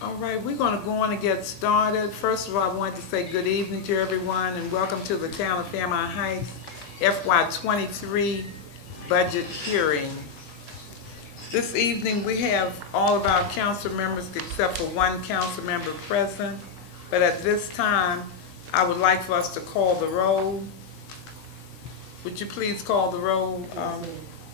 All right, we're going to go on and get started. First of all, I wanted to say good evening to everyone and welcome to the Town of Fairmount Heights FY23 budget hearing. This evening we have all of our council members except for one council member present. But at this time, I would like for us to call the roll. Would you please call the roll?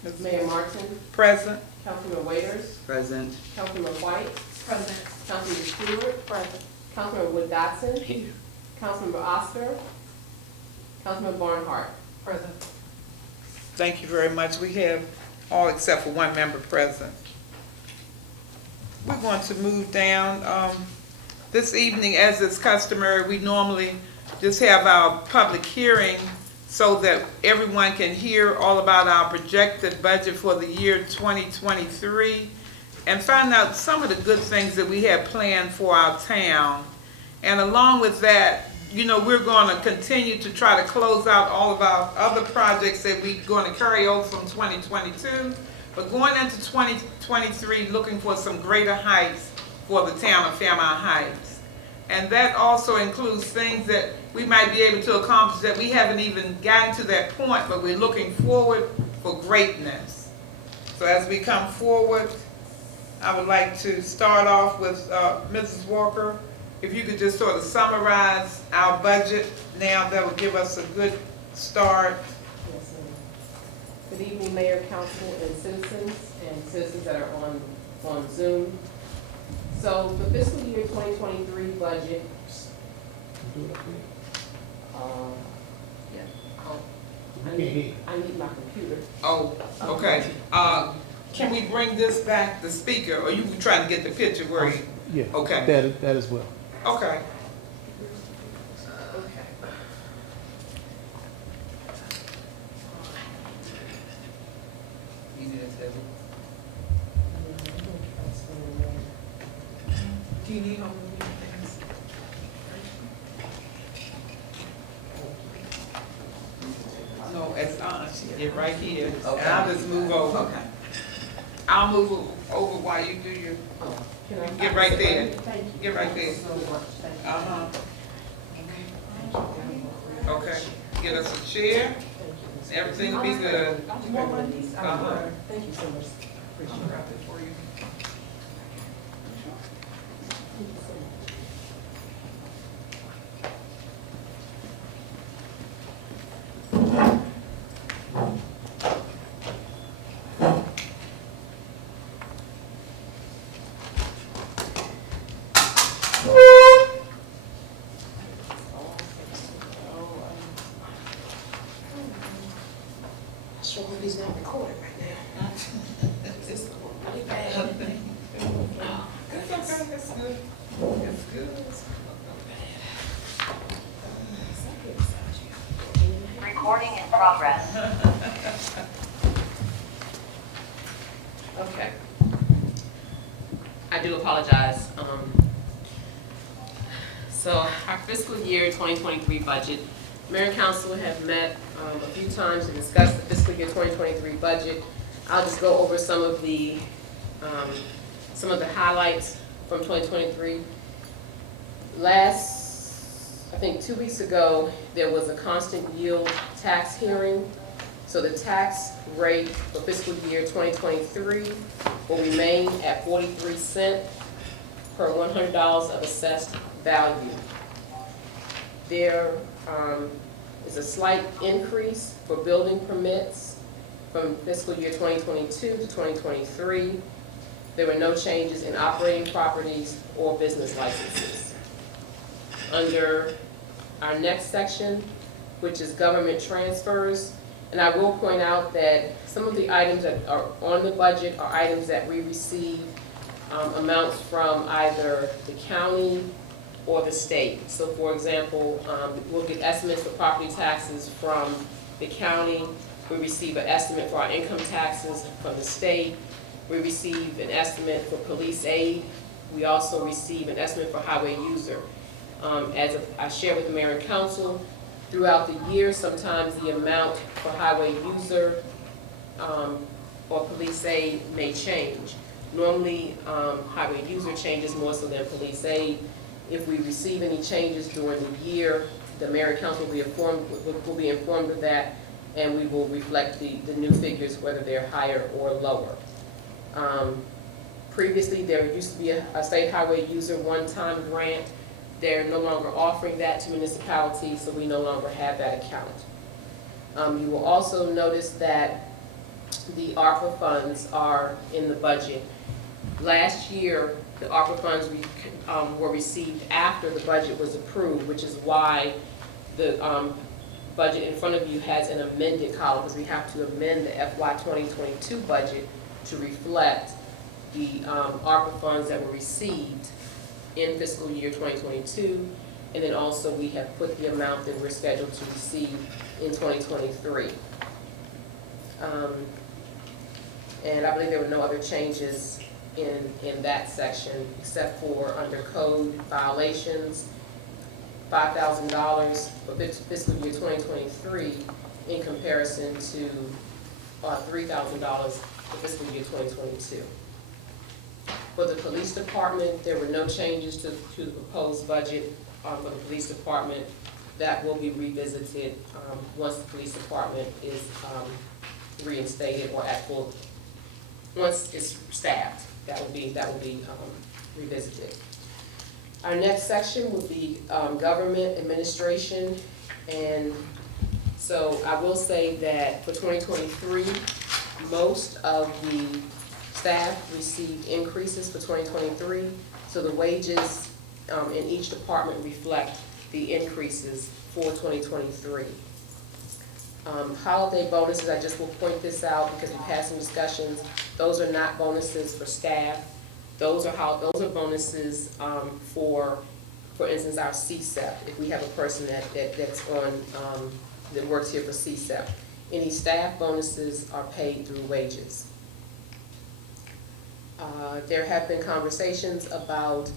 Ms. Mayor Martin. Present. Councilman Waiters. Present. Councilman White. Present. Councilman Stewart. Present. Councilman Wood Dotson. Here. Councilman Oscar. Councilman Barnhart. Present. Thank you very much. We have all except for one member present. We're going to move down. This evening, as is customary, we normally just have our public hearing so that everyone can hear all about our projected budget for the year 2023 and find out some of the good things that we have planned for our town. And along with that, you know, we're going to continue to try to close out all of our other projects that we're going to carry over from 2022, but going into 2023 looking for some greater heights for the town of Fairmount Heights. And that also includes things that we might be able to accomplish that we haven't even gotten to that point, but we're looking forward for greatness. So as we come forward, I would like to start off with Mrs. Walker. If you could just sort of summarize our budget now, that would give us a good start. Yes, ma'am. Good evening, Mayor, Council, and citizens that are on Zoom. So the fiscal year 2023 budget. I need my computer. Oh, okay. Can we bring this back, the speaker, or you were trying to get the picture where you, Yeah, okay, that as well. okay. Okay. Do you need all of these things? No, it's get right here. And I'll just move over. Okay. I'll move over while you do your, Can I- get right there. Thank you. Get right there. So much. Thank you. Uh-huh. Okay. Get us a chair. Everything will be good. More money. Uh-huh. Thank you so much. Appreciate I'll it. wrap it for you. Thank you so much. Sure hope he's not recording right now. This is going really bad. That's okay, that's good. That's good. Recording in progress. Okay. I do apologize. So our fiscal year 2023 budget, Mayor and Council have met a few times to discuss the fiscal year 2023 budget. I'll just go over some of the highlights from 2023. I think 2 weeks ago, there was a constant yield tax hearing. So the tax rate for fiscal year 2023 will remain at 43 cents per $100 of assessed value. There is a slight increase for building permits from fiscal year 2022 to 2023. There were no changes in operating properties or business licenses. Under our next section, which is government transfers, and I will point out that some of the items that are on the budget are items that we receive amounts from either the county or the state. So for example, we'll get estimates for property taxes from the county. We receive an estimate for our income taxes from the state. We receive an estimate for police aid. We also receive an estimate for highway user. As I shared with the mayor and council, throughout the year, sometimes the amount for highway user or police aid may change. Normally, highway user changes more so than police aid. If we receive any changes during the year, the mayor and council will be informed of that, and we will reflect the new figures, whether they're higher or lower. Previously, there used to be a state highway user one-time grant. They're no longer offering that to municipalities, so we no longer have that account. You will also notice that the ARPA funds are in the budget. Last year, the ARPA funds were received after the budget was approved, which is why the budget in front of you has an amended column, because we have to amend the FY 2022 budget to reflect the ARPA funds that were received in fiscal year 2022, and then also we have put the amount that we're scheduled to receive in 2023. And I believe there were no other changes in that section, except for under code violations, $5,000 for fiscal year 2023 in comparison to $3,000 for fiscal year 2022. For the police department, there were no changes to the proposed budget for the police department. That will be revisited once the police department is reinstated or at full. Once it's staffed, that will be revisited. Our next section would be government administration, and so I will say that for 2023, most of the staff received increases for 2023, so the wages in each department reflect the increases for 2023. Holiday bonuses, I just will point this out because we've had some discussions. Those are not bonuses for staff. Those are bonuses for instance, our CSEP. If we have a person that's on that works here for CSEP, any staff bonuses are paid through wages. There have been conversations about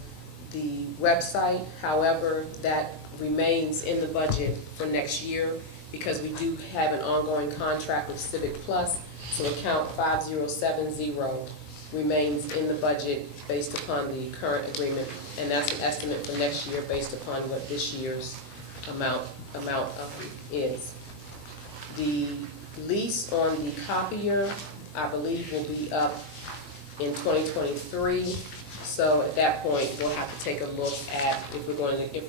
the website. However, that remains in the budget for next year because we do have an ongoing contract with Civic Plus, so account 5070 remains in the budget based upon the current agreement, and that's an estimate for next year based upon what this year's amount is. The lease on the copier, I believe, will be up in 2023. So at that point, we'll have to take a look at if we're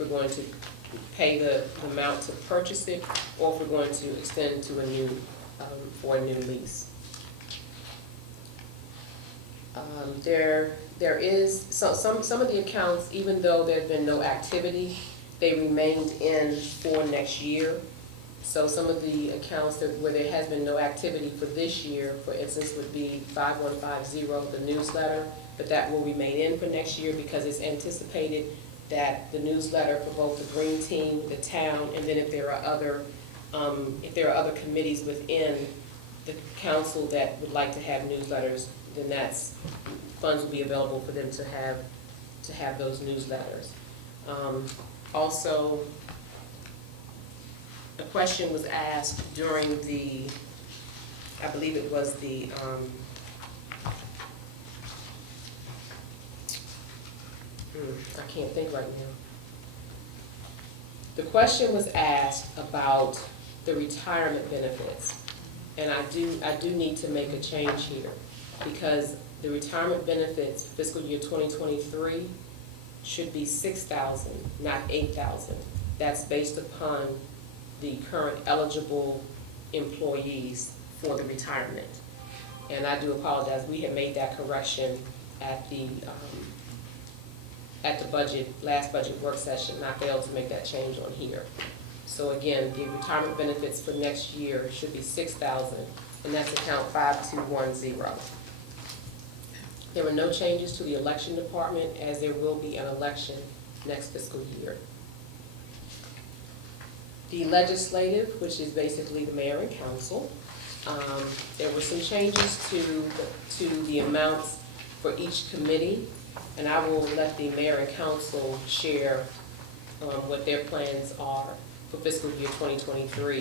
going to pay the amount to purchase it, or if we're going to extend to a new for a new lease. There is some of the accounts, even though there's been no activity, they remained in for next year. So some of the accounts where there has been no activity for this year, for instance, would be 5150, the newsletter, but that will remain in for next year because it's anticipated that the newsletter for both the green team, the town, and then if there are other committees within the council that would like to have newsletters, then funds will be available for them to have those newsletters. Also, a question was asked during I believe it was I can't think right now. The question was asked about the retirement benefits, and I do need to make a change here because the retirement benefits fiscal year 2023 should be $6,000, not $8,000. That's based upon the current eligible employees for the retirement. And I do apologize, we had made that correction at the last budget work session, and I failed to make that change on here. So again, the retirement benefits for next year should be $6,000, and that's account 5210. There were no changes to the election department, as there will be an election next fiscal year. The legislative, which is basically the mayor and council, there were some changes to the amounts for each committee, and I will let the mayor and council share what their plans are for fiscal year 2023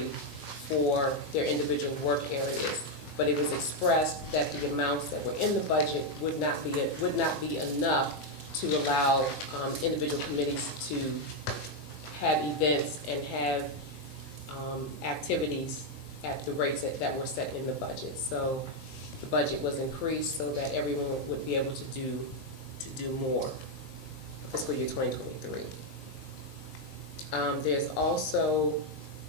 for their individual work areas. but it was expressed that the amounts that were in the budget would not be enough to allow individual committees to have events and have activities at the rates that were set in the budget. So the budget was increased so that everyone would be able to do more for fiscal year 2023. There's also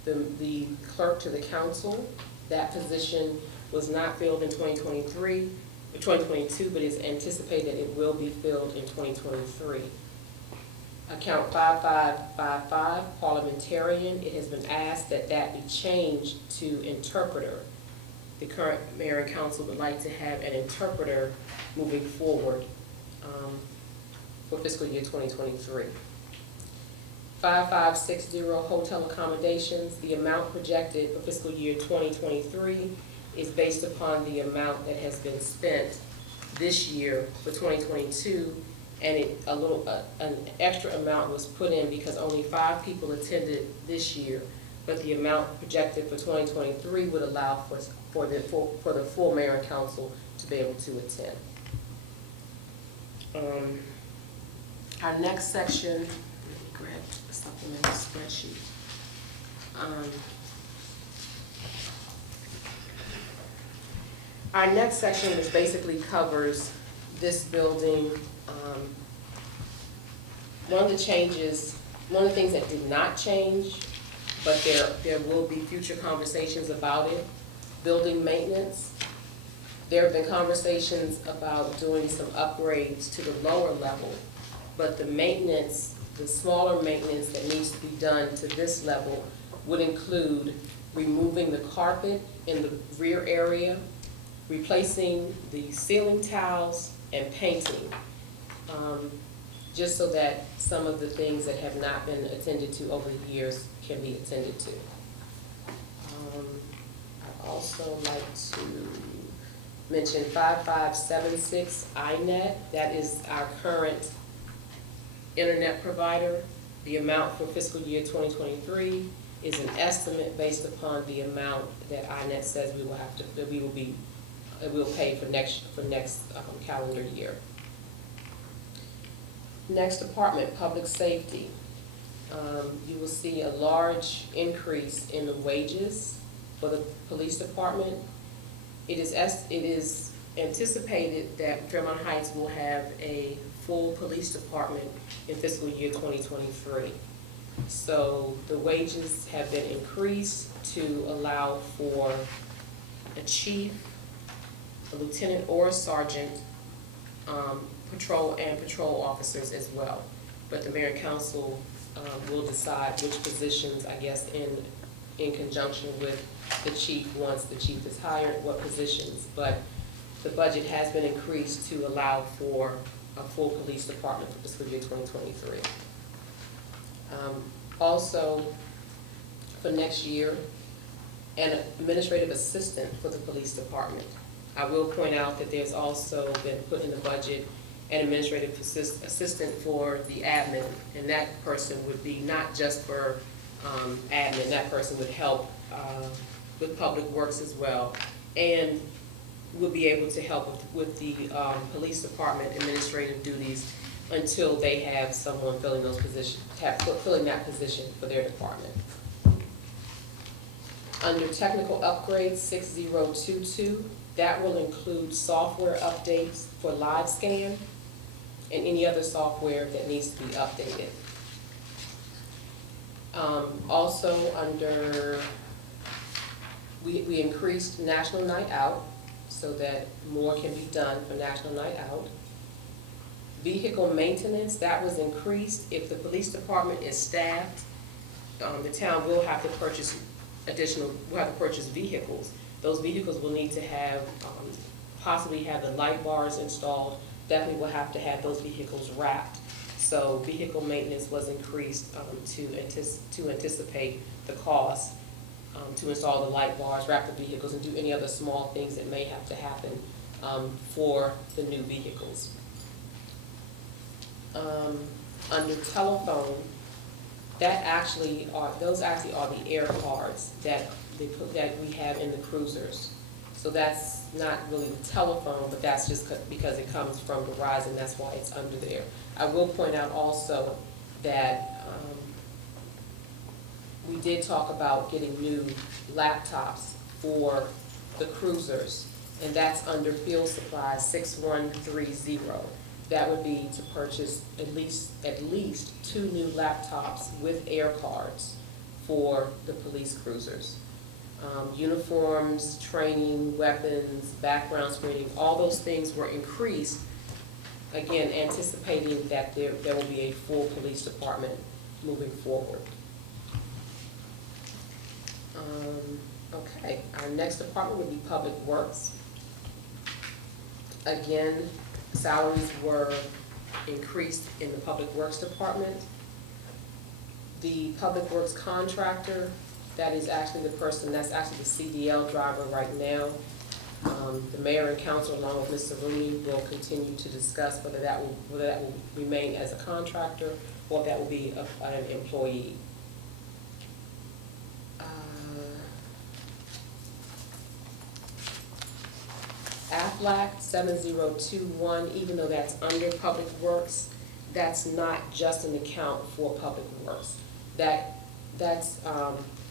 the clerk to the council. That position was not filled in 2022, but is anticipated it will be filled in 2023. Account 5555, parliamentarian, it has been asked that be changed to interpreter. The current mayor and council would like to have an interpreter moving forward for fiscal year 2023. 5560, hotel accommodations, the amount projected for fiscal year 2023 is based upon the amount that has been spent this year for 2022, and an extra amount was put in because only 5 people attended this year, but the amount projected for 2023 would allow for the full mayor and council to be able to attend. Our next section, let me grab the supplemental spreadsheet. Our next section is basically covers this building. One of the things that did not change, but there will be future conversations about it, building maintenance. There have been conversations about doing some upgrades to the lower level, but the maintenance, the smaller maintenance that needs to be done to this level would include removing the carpet in the rear area, replacing the ceiling tiles, and painting, just so that some of the things that have not been attended to over the years can be attended to. I'd also like to mention 5576 iNet. That is our current internet provider. The amount for fiscal year 2023 is an estimate based upon the amount that iNet says we'll pay for next calendar year. Next department, public safety. You will see a large increase in the wages for the police department. It is anticipated that Fairmount Heights will have a full police department in fiscal year 2023. So the wages have been increased to allow for a chief, a lieutenant or a sergeant, patrol officers as well. But the mayor and council will decide which positions, I guess, in conjunction with the chief, once the chief is hired, what positions. But the budget has been increased to allow for a full police department for fiscal year 2023. Also, for next year, an administrative assistant for the police department. I will point out that there's also been put in the budget an administrative assistant for the admin, and that person would be not just for admin, that person would help with public works as well, and will be able to help with the police department administrative duties until they have someone filling those positions, filling that position for their department. Under technical upgrades 6022, that will include software updates for LiveScan and any other software that needs to be updated. Also under, we increased National Night Out so that more can be done for National Night Out. Vehicle maintenance, that was increased. If the police department is staffed, the town will have to purchase vehicles. Those vehicles will need to have, possibly have the light bars installed, definitely will have to have those vehicles wrapped. So vehicle maintenance was increased to anticipate the cost to install the light bars, wrap the vehicles, and do any other small things that may have to happen for the new vehicles. Under telephone, those actually are the air cards that we have in the cruisers. So that's not really the telephone, but that's just because it comes from Verizon, that's why it's under there. I will point out also that we did talk about getting new laptops for the cruisers, and that's under field supply 6130. That would be to purchase at least 2 new laptops with air cards for the police cruisers. Uniforms, training, weapons, background screening, all those things were increased, again, anticipating that there will be a full police department moving forward. Okay, our next department would be Public Works. Again, salaries were increased in the Public Works Department. The Public Works contractor, that is actually the person, that's actually the CDL driver right now. The mayor and council, along with Mr. Rooney, will continue to discuss whether that will remain as a contractor or if that will be an employee. AFLAC 7021, even though that's under Public Works, that's not just an account for Public Works. That's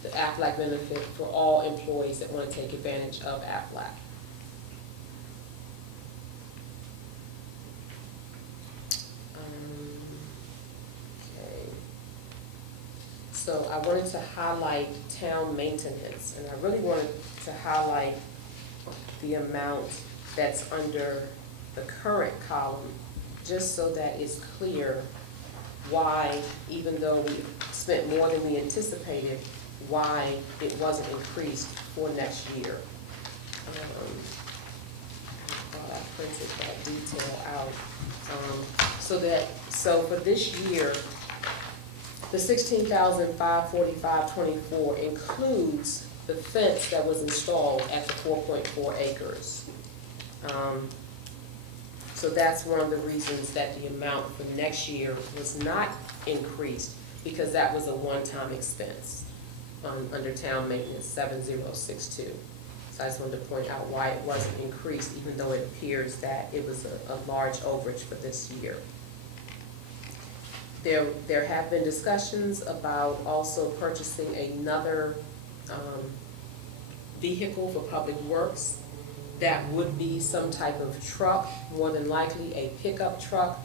the AFLAC benefit for all employees that want to take advantage of AFLAC. Okay. So I wanted to highlight town maintenance, and I really wanted to highlight the amount that's under the current column, just so that it's clear why, even though we spent more than we anticipated, why it wasn't increased for next year. I printed that detail out. So for this year, the $16,545.24 includes the fence that was installed at the 4.4 acres. So that's one of the reasons that the amount for next year was not increased, because that was a one-time expense under town maintenance 7062. So I just wanted to point out why it wasn't increased, even though it appears that it was a large overage for this year. There have been discussions about also purchasing another vehicle for Public Works. That would be some type of truck, more than likely a pickup truck.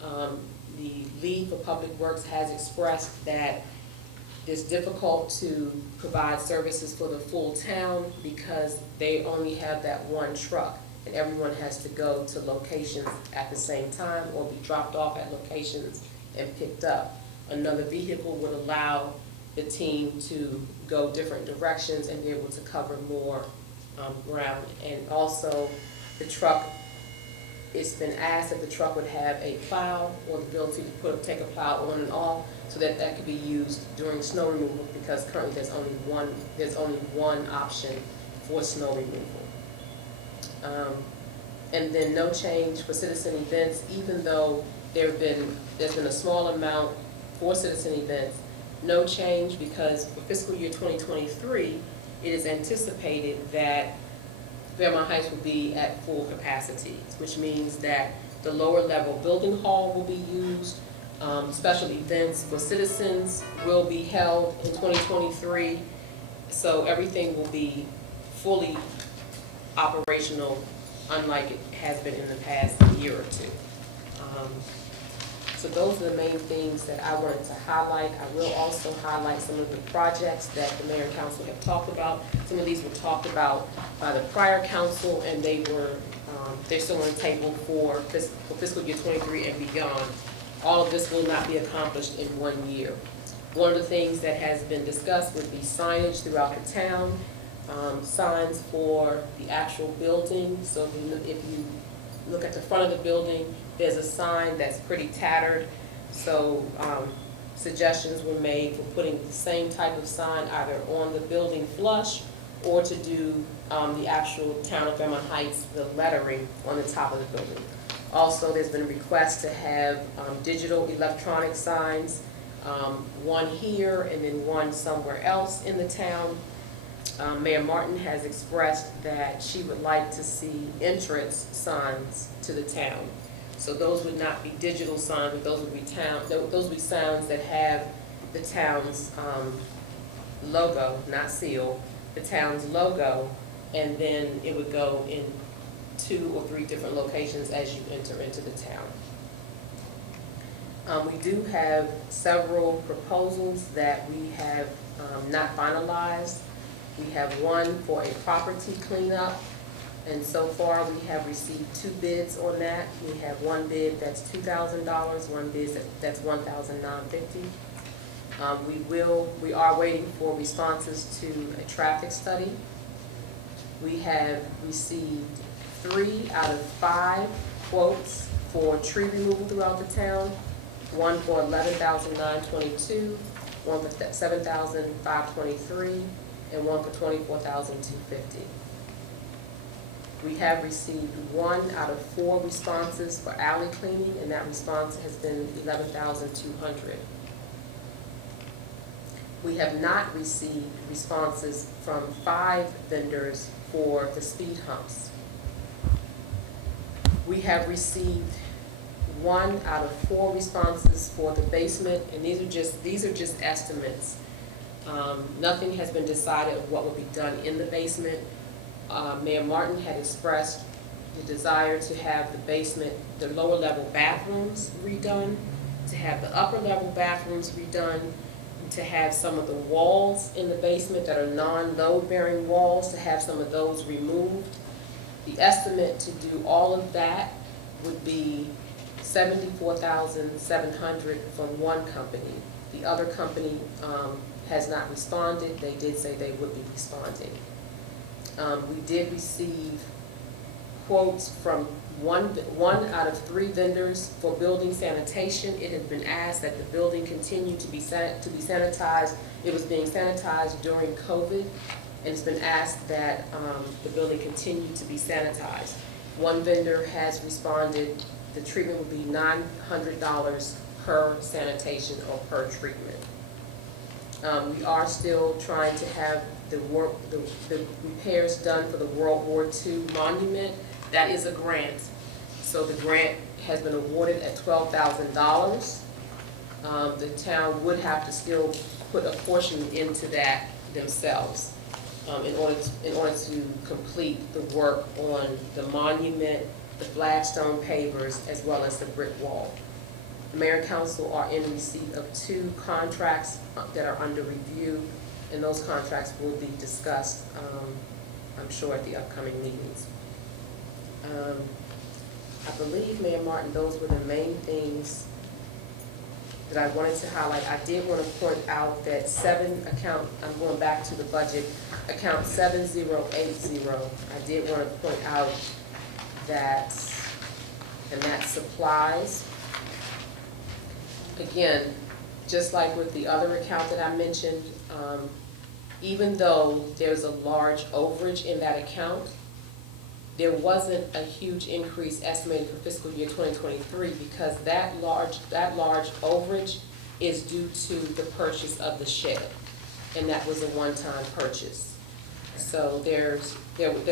The League for Public Works has expressed that it's difficult to provide services for the full town because they only have that one truck, and everyone has to go to locations at the same time or be dropped off at locations and picked up. Another vehicle would allow the team to go different directions and be able to cover more ground. And also, the truck, it's been asked that the truck would have a plow or the ability to take a plow on and off, so that that could be used during snow removal, because currently there's only one option for snow removal. And then no change for citizen events, even though there's been a small amount for citizen events. No change, because for fiscal year 2023, it is anticipated that Fairmount Heights will be at full capacity, which means that the lower level building hall will be used. Special events for citizens will be held in 2023. So everything will be fully operational, unlike it has been in the past year or two. So those are the main things that I wanted to highlight. I will also highlight some of the projects that the mayor and council have talked about. Some of these were talked about by the prior council, and they're still on the table for fiscal year 23 and beyond. All of this will not be accomplished in 1 year. One of the things that has been discussed would be signage throughout the town, signs for the actual building. So if you look at the front of the building, there's a sign that's pretty tattered. So suggestions were made for putting the same type of sign either on the building flush or to do the actual Town of Fairmount Heights, the lettering on the top of the building. Also, there's been a request to have digital electronic signs, one here and then one somewhere else in the town. Mayor Martin has expressed that she would like to see entrance signs to the town. So those would not be digital signs, but those would be signs that have the town's logo, not seal, the town's logo, and then it would go in 2 or 3 different locations as you enter into the town. We do have several proposals that we have not finalized. We have one for a property cleanup, and so far we have received 2 bids on that. We have one bid that's $2,000, one bid that's $1,950. We are waiting for responses to a traffic study. We have received 3 out of 5 quotes for tree removal throughout the town. One for $11,922, one for $7,523, and one for $24,250. We have received 1 out of 4 responses for alley cleaning, and that response has been $11,200. We have not received responses from 5 vendors for the speed humps. We have received 1 out of 4 responses for the basement, and these are just estimates. Nothing has been decided of what will be done in the basement. Mayor Martin had expressed the desire to have the basement, the lower level bathrooms redone, to have the upper level bathrooms redone, to have some of the walls in the basement that are non-load bearing walls, to have some of those removed. The estimate to do all of that would be $74,700 from one company. The other company has not responded. They did say they would be responding. We did receive quotes from one out of 3 vendors for building sanitation. It has been asked that the building continue to be sanitized. It was being sanitized during COVID, and it's been asked that the building continue to be sanitized. One vendor has responded. The treatment would be $900 per sanitation or per treatment. We are still trying to have the repairs done for the World War II monument. That is a grant. So the grant has been awarded at $12,000. The town would have to still put a portion into that themselves in order to complete the work on the monument, the flagstone pavers, as well as the brick wall. The mayor and council are in receipt of 2 contracts that are under review, and those contracts will be discussed, I'm sure, at the upcoming meetings. I believe, Mayor Martin, those were the main things that I wanted to highlight. I did want to point out that I'm going back to the budget, account 7080. I did want to point out that, and that's supplies. Again, just like with the other account that I mentioned, even though there's a large overage in that account, there wasn't a huge increase estimated for fiscal year 2023 because that large overage is due to the purchase of the shed, and that was a one-time purchase. So there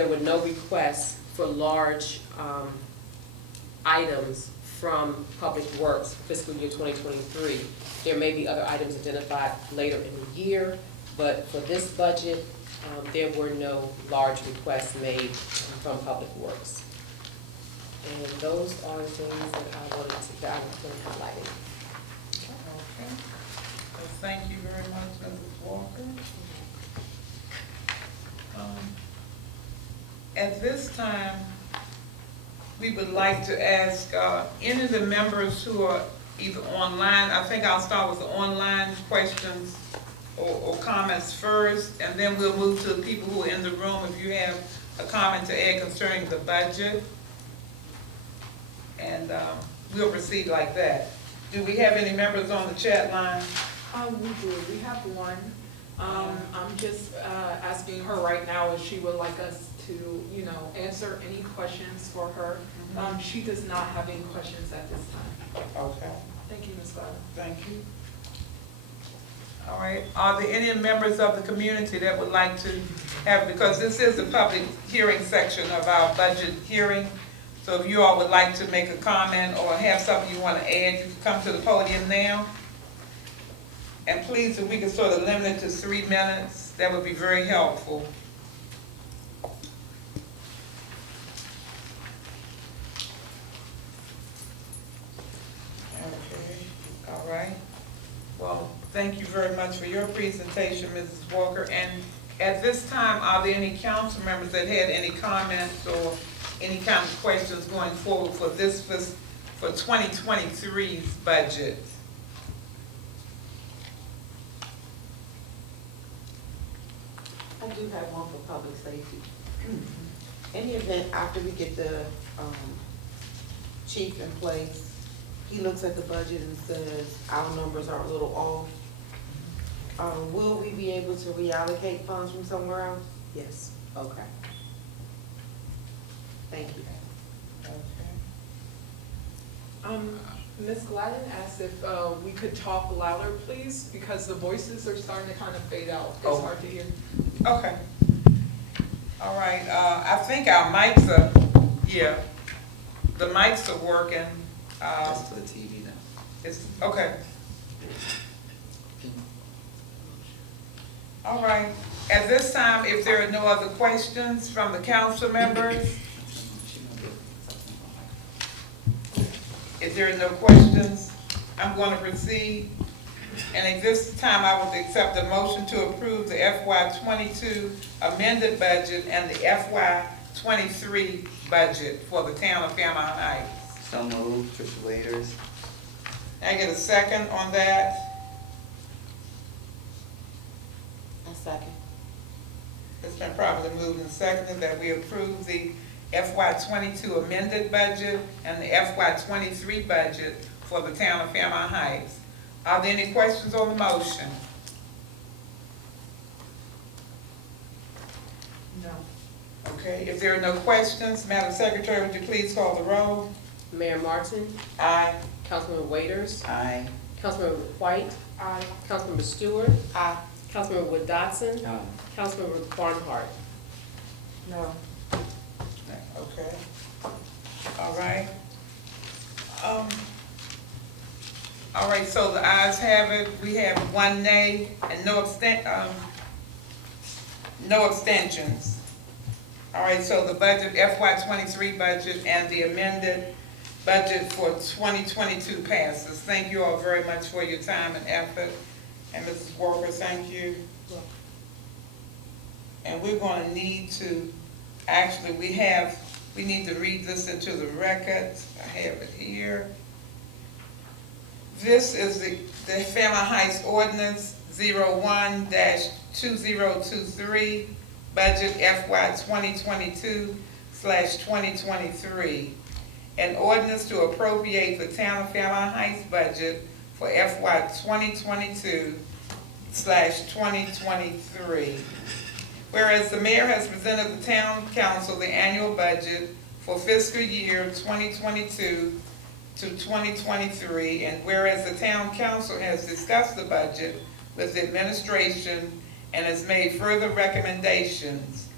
were no requests for large items from Public Works fiscal year 2023. There may be other items identified later in the year, but for this budget, there were no large requests made from Public Works. And those are the things that I wanted to highlight. Okay. Well, thank you very much, Mrs. Walker. At this time, we would like to ask any of the members who are either online, I think I'll start with the online questions or comments first, and then we'll move to the people who are in the room if you have a comment to add concerning the budget. And we'll proceed like that. Do we have any members on the chat line? We do. We have one. I'm just asking her right now if she would like us to, answer any questions for her. She does not have any questions at this time. Okay. Thank you, Ms. Bowden. Thank you. All right. Are there any members of the community that would like to have, because this is the public hearing section of our budget hearing. So if you all would like to make a comment or have something you want to add, you can come to the podium now. And please, if we could sort of limit it to 3 minutes, that would be very helpful. Okay, all right. Well, thank you very much for your presentation, Mrs. Walker. And at this time, are there any council members that had any comments or any kind of questions going forward for this, for 2023's budget? I do have one for public safety. In the event, after we get the chief in place, he looks at the budget and says our numbers are a little off, will we be able to reallocate funds from somewhere else? Yes. Okay. Thank you. Okay. Ms. Gladden asked if we could talk louder, please, because the voices are starting to kind of fade out. Oh. It's hard to hear. Okay. All right, I think our mics are, yeah, the mics are working. Just for the TV now. It's, okay. All right, at this time, if there are no other questions from the council members, if there are no questions, I'm going to proceed. And at this time, I would accept a motion to approve the FY22 amended budget and the FY23 budget for the town of Fairmount Heights. So moved, Tricia Waiters. Can I get a second on that? A second. It's been properly moved and seconded that we approve the FY22 amended budget and the FY23 budget for the town of Fairmount Heights. Are there any questions on the motion? No. Okay, if there are no questions, Madam Secretary, would you please call the roll? Mayor Martin, Aye. Councilmember Waiters, Aye. Councilmember White, Aye. Councilmember Stewart, Aye. Councilmember Wood Dotson, No. Councilmember Barnhart. No. Okay. All right. All right, so the ayes have it. We have 1 nay and no abstentions. All right, so the budget, FY23 budget and the amended budget for 2022 passes. Thank you all very much for your time and effort. And Mrs. Walker, thank you. And we're gonna need to, actually, we need to read this into the record. I have it here. This is the Fairmount Heights Ordinance 01-2023, budget FY 2022/2023. An ordinance to appropriate the town of Fairmount Heights budget for FY 2022/2023. Whereas the mayor has presented the town council the annual budget for fiscal year 2022 to 2023, and whereas the town council has discussed the budget with the administration and has made further recommendations,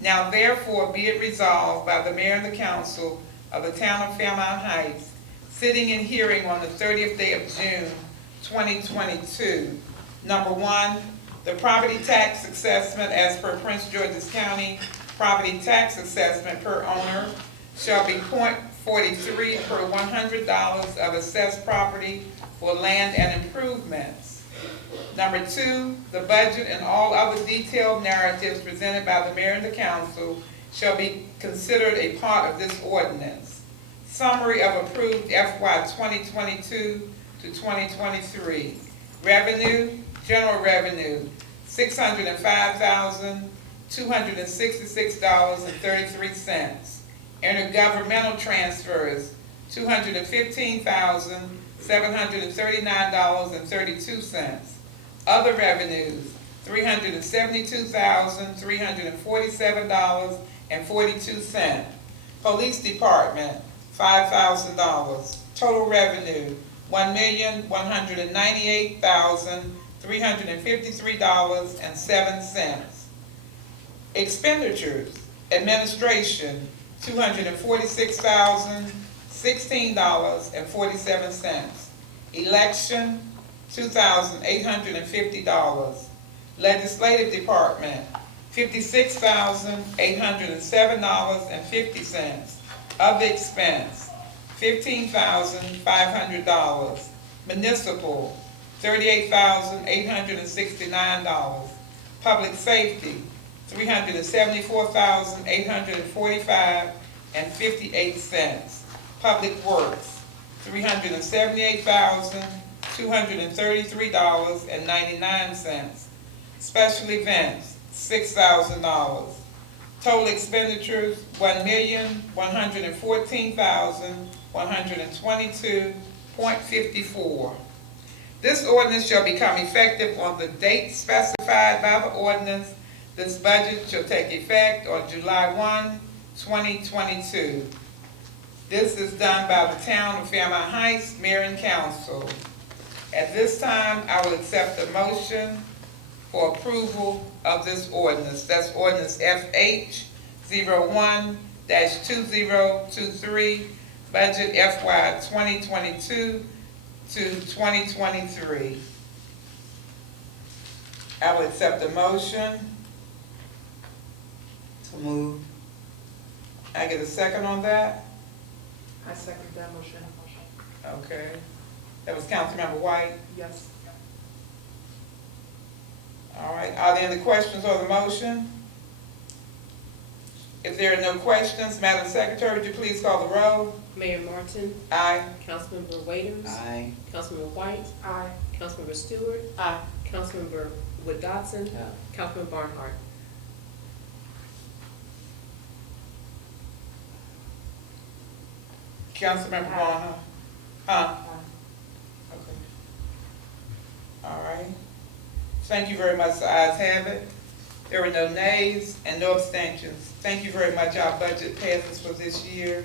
now therefore be it resolved by the mayor and the council of the town of Fairmount Heights, sitting in hearing on the 30th day of June 2022. Number 1, the property tax assessment as per Prince George's County property tax assessment per owner shall be .43 per $100 of assessed property for land and improvements. Number 2, the budget and all other detailed narratives presented by the mayor and the council shall be considered a part of this ordinance. Summary of approved FY 2022 to 2023. Revenue, general revenue, $605,266.33. Intergovernmental transfers, $215,739.32. Other revenues, $372,347.42. Police Department, $5,000. Total revenue, $1,198,353.07. Expenditures, administration, $246,016.47. Election, $2,850. Legislative Department, $56,807.50. Other expense, $15,500. Municipal, $38,869. Public safety, $374,845.58. Public works, $378,233.99. Special events, $6,000. Total expenditures, $1,114,122.54. This ordinance shall become effective on the date specified by the ordinance. This budget shall take effect on July 1, 2022. This is done by the town of Fairmount Heights, Mayor and Council. At this time, I will accept a motion for approval of this ordinance. That's ordinance FH 01-2023, budget FY 2022 to 2023. I will accept the motion. So move. I get a second on that? I second that motion. Okay. That was Councilmember White. Yes. All right, are there any questions on the motion? If there are no questions, Madam Secretary, would you please call the roll? Mayor Martin, Aye. Councilmember Waiters, Aye. Councilmember White, Aye. Councilmember Stewart, Aye. Councilmember Wood Dotson, Councilmember Barnhart. Councilmember Vaughn, huh? Okay. All right. Thank you very much. The ayes have it. There were no nays and no abstentions. Thank you very much. Our budget passes for this year.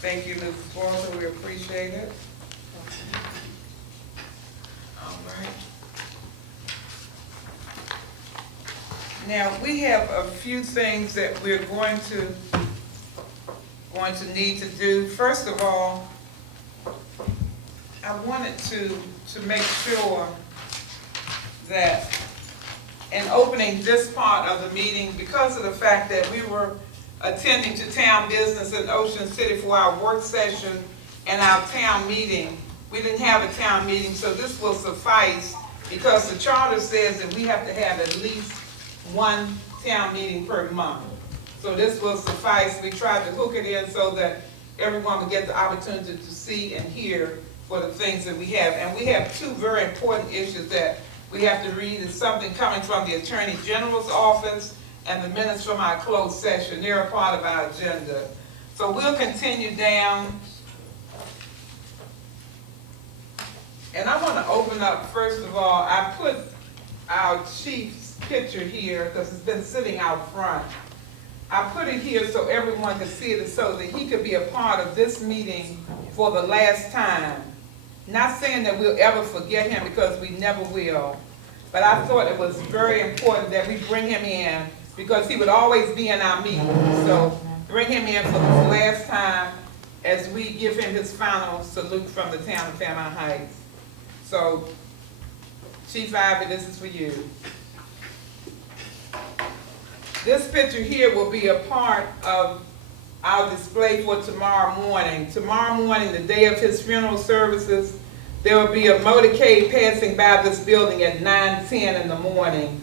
Thank you, Mrs. Walter. We appreciate it. All right. Now, we have a few things that we're going to need to do. First of all, I wanted to make sure that in opening this part of the meeting, because of the fact that we were attending to town business in Ocean City for our work session and our town meeting, we didn't have a town meeting, so this will suffice because the charter says that we have to have at least one town meeting per month. So this will suffice. We tried to hook it in so that everyone would get the opportunity to see and hear for the things that we have. And we have two very important issues that we have to read. It's something coming from the Attorney General's office and the minutes from our closed session. They're a part of our agenda. So we'll continue down. And I want to open up, first of all, I put our chief's picture here because it's been sitting out front. I put it here so everyone could see it so that he could be a part of this meeting for the last time. Not saying that we'll ever forget him because we never will, but I thought it was very important that we bring him in because he would always be in our meetings. So bring him in for this last time as we give him his final salute from the town of Fairmount Heights. So, Chief Ivy, this is for you. This picture here will be a part of our display for tomorrow morning. Tomorrow morning, the day of his funeral services, there will be a motorcade passing by this building at 9:10 in the morning.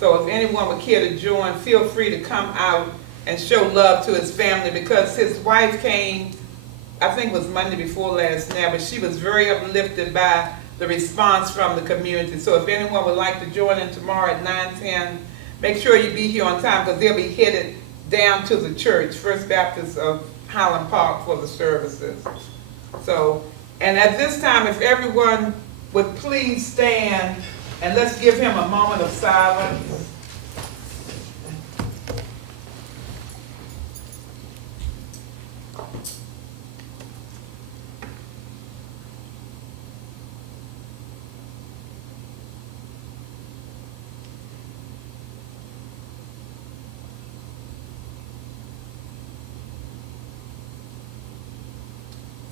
So if anyone would care to join, feel free to come out and show love to his family because his wife came, I think it was Monday before last now, but she was very uplifted by the response from the community. So if anyone would like to join in tomorrow at 9:10, make sure you be here on time because they'll be headed down to the church, First Baptist of Highland Park, for the services. So, and at this time, if everyone would please stand and let's give him a moment of silence.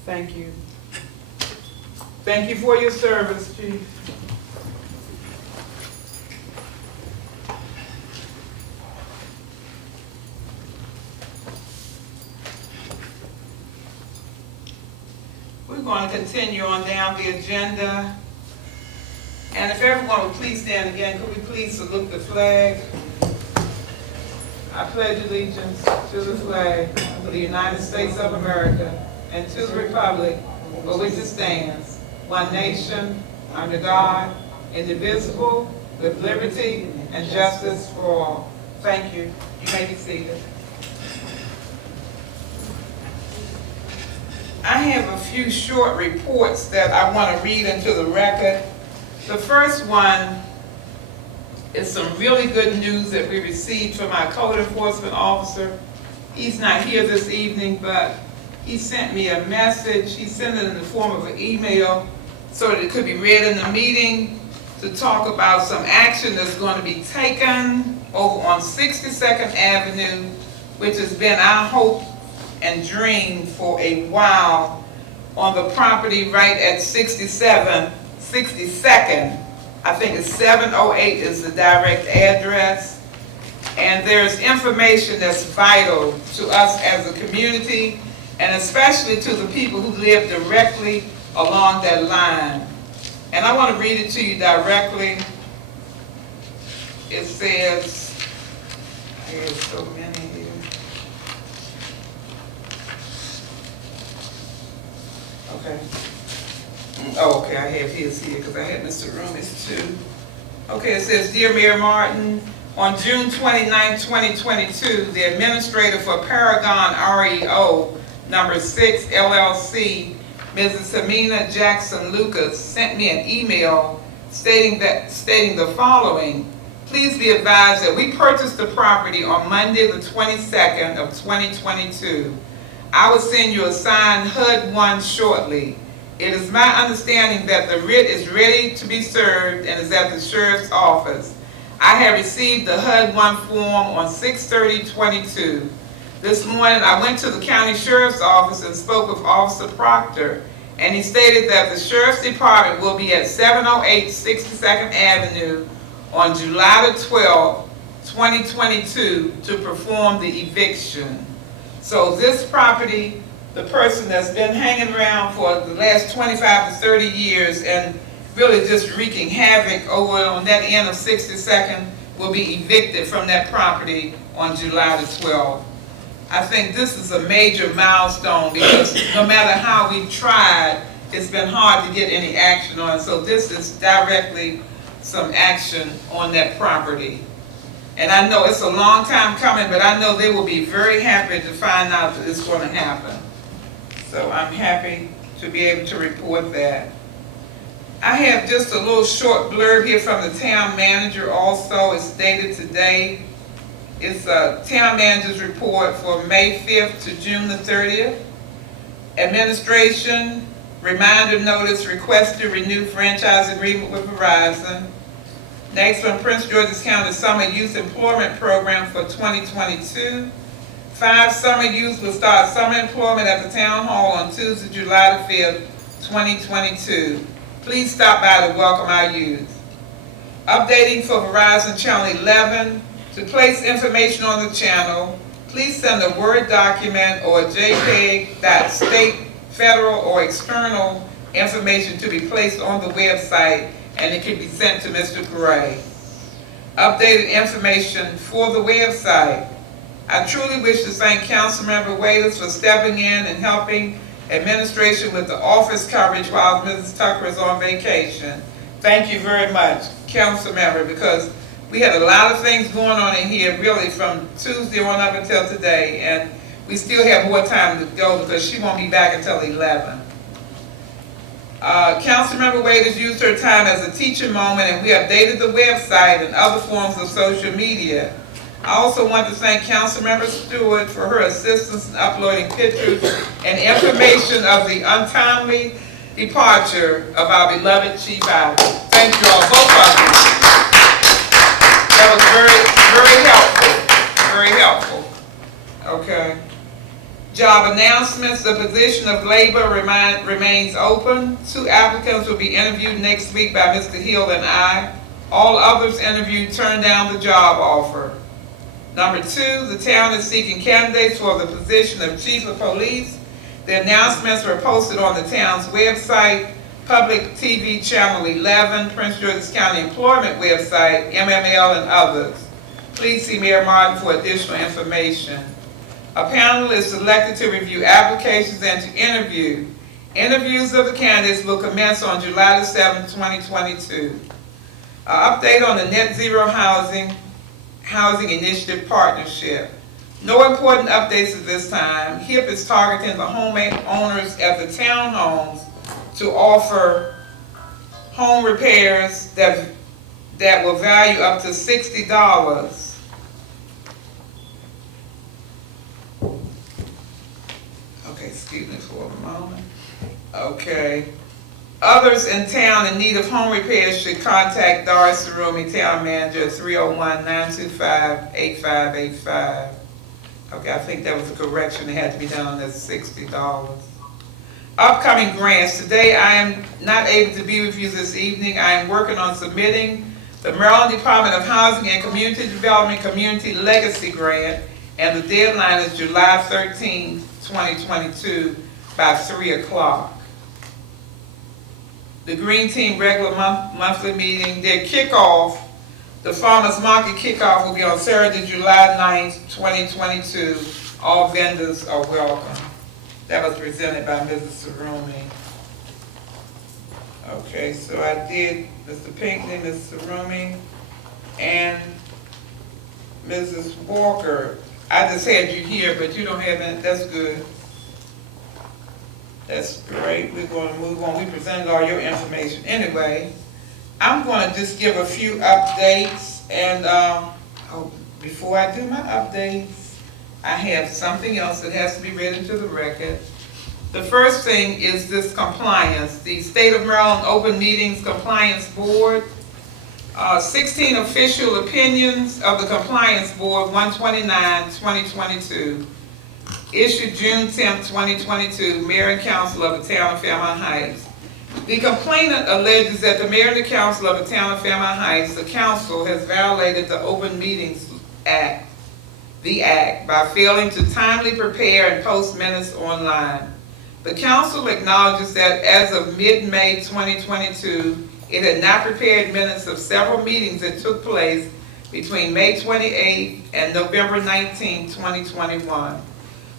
Thank you. Thank you for your service, Chief. We're going to continue on down the agenda. And if everyone would please stand again, could we please salute the flag? I pledge allegiance to the flag of the United States of America and to the republic for which it stands, one nation, under God, indivisible, with liberty and justice for all. Thank you. You may be seated. I have a few short reports that I want to read into the record. The first one is some really good news that we received from our code enforcement officer. He's not here this evening, but he sent me a message. He sent it in the form of an email so that it could be read in the meeting to talk about some action that's going to be taken over on 62nd Avenue, which has been our hope and dream for a while, on the property right at 62nd. I think it's 708 is the direct address. And there's information that's vital to us as a community, and especially to the people who live directly along that line. And I want to read it to you directly. It says, there's so many here. Okay. Oh, okay, I have his here because I had Mr. Roomis too. Okay, it says, Dear Mayor Martin, on June 29, 2022, the administrator for Paragon REO number 6 LLC, Mrs. Samina Jackson Lucas, sent me an email stating the following. Please be advised that we purchased the property on Monday the 22nd of 2022. I will send you a signed HUD-1 shortly. It is my understanding that the writ is ready to be served and is at the sheriff's office. I have received the HUD-1 form on 6/30/22. This morning I went to the county sheriff's office and spoke with Officer Proctor, and he stated that the sheriff's department will be at 708 62nd Avenue on July the 12th, 2022 to perform the eviction. So this property, the person that's been hanging around for the last 25 to 30 years and really just wreaking havoc over on that end of 62nd will be evicted from that property on July the 12th. I think this is a major milestone because no matter how we've tried, it's been hard to get any action on it. So this is directly some action on that property. And I know it's a long time coming, but I know they will be very happy to find out that it's going to happen. So I'm happy to be able to report that. I have just a little short blurb here from the town manager also. It's dated today. It's a town manager's report for May 5th to June the 30th. Administration, reminder notice, request to renew franchise agreement with Verizon. Next from Prince George's County Summer Youth Employment Program for 2022. 5 summer youth will start summer employment at the town hall on Tuesday, July the 5th, 2022. Please stop by to welcome our youth. Updating for Verizon Channel 11. To place information on the channel, please send a Word document or a JPEG that state, federal, or external information to be placed on the website, and it can be sent to Mr. Gray. Updated information for the website. I truly wish to thank Councilmember Waiters for stepping in and helping administration with the office coverage while Mrs. Tucker is on vacation. Thank you very much, Councilmember, because we had a lot of things going on in here really from Tuesday on up until today, and we still have more time to go because she won't be back until 11. Councilmember Waiters used her time as a teaching moment, and we updated the website and other forms of social media. I also want to thank Councilmember Stewart for her assistance in uploading pictures and information of the untimely departure of our beloved Chief Ivy. Thank you all, both of you. That was very, very helpful. Very helpful. Okay. Job announcements, the position of labor remains open. 2 applicants will be interviewed next week by Mr. Hill and I. All others interviewed turned down the job offer. Number 2, the town is seeking candidates for the position of chief of police. The announcements were posted on the town's website, Public TV Channel 11, Prince George's County Employment website, MML, and others. Please see Mayor Martin for additional information. A panel is selected to review applications and to interview. Interviews of the candidates will commence on July the 7th, 2022. An update on the Net Zero Housing Initiative Partnership. No important updates at this time. HIP is targeting the homeowners at the townhomes to offer home repairs that will value up to $60. Okay, excuse me for a moment. Okay. Others in town in need of home repairs should contact Doris Cerumi, Town Manager, at 301-925-8585. Okay, I think that was a correction that had to be done on that $60. Upcoming grants. Today I am not able to be with you this evening. I am working on submitting the Maryland Department of Housing and Community Development Community Legacy Grant, and the deadline is July 13, 2022 by 3 o'clock. The Green Team regular monthly meeting, their kickoff, the Farmers Market kickoff will be on Saturday, July 9th, 2022. All vendors are welcome. That was presented by Mrs. Cerumi. Okay, so I did Mr. Pinckney, Mrs. Cerumi, and Mrs. Walker. I just had you here, but you don't have any. That's good. That's great. We're going to move on. We presented all your information. Anyway, I'm going to just give a few updates. And before I do my updates, I have something else that has to be read into the record. The first thing is this compliance. The State of Maryland Open Meetings Compliance Board, 16 official opinions of the Compliance Board, 129/2022, issued June 10, 2022, Mayor and Council of the Town of Fairmount Heights. The complainant alleges that the Mayor and the Council of the Town of Fairmount Heights, the Council, has violated the Open Meetings Act, by failing to timely prepare and post minutes online. The Council acknowledges that as of mid-May 2022, it had not prepared minutes of several meetings that took place between May 28th and November 19th, 2021.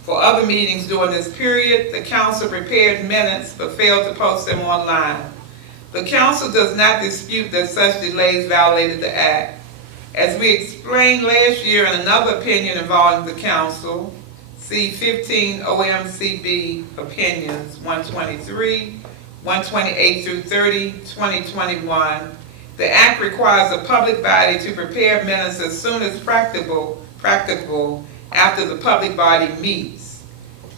For other meetings during this period, the Council prepared minutes but failed to post them online. The Council does not dispute that such delays violated the Act. As we explained last year in another opinion involving the Council, see 15 OMCB Opinions 123, 128 through 30, 2021, the Act requires a public body to prepare minutes as soon as practicable after the public body meets.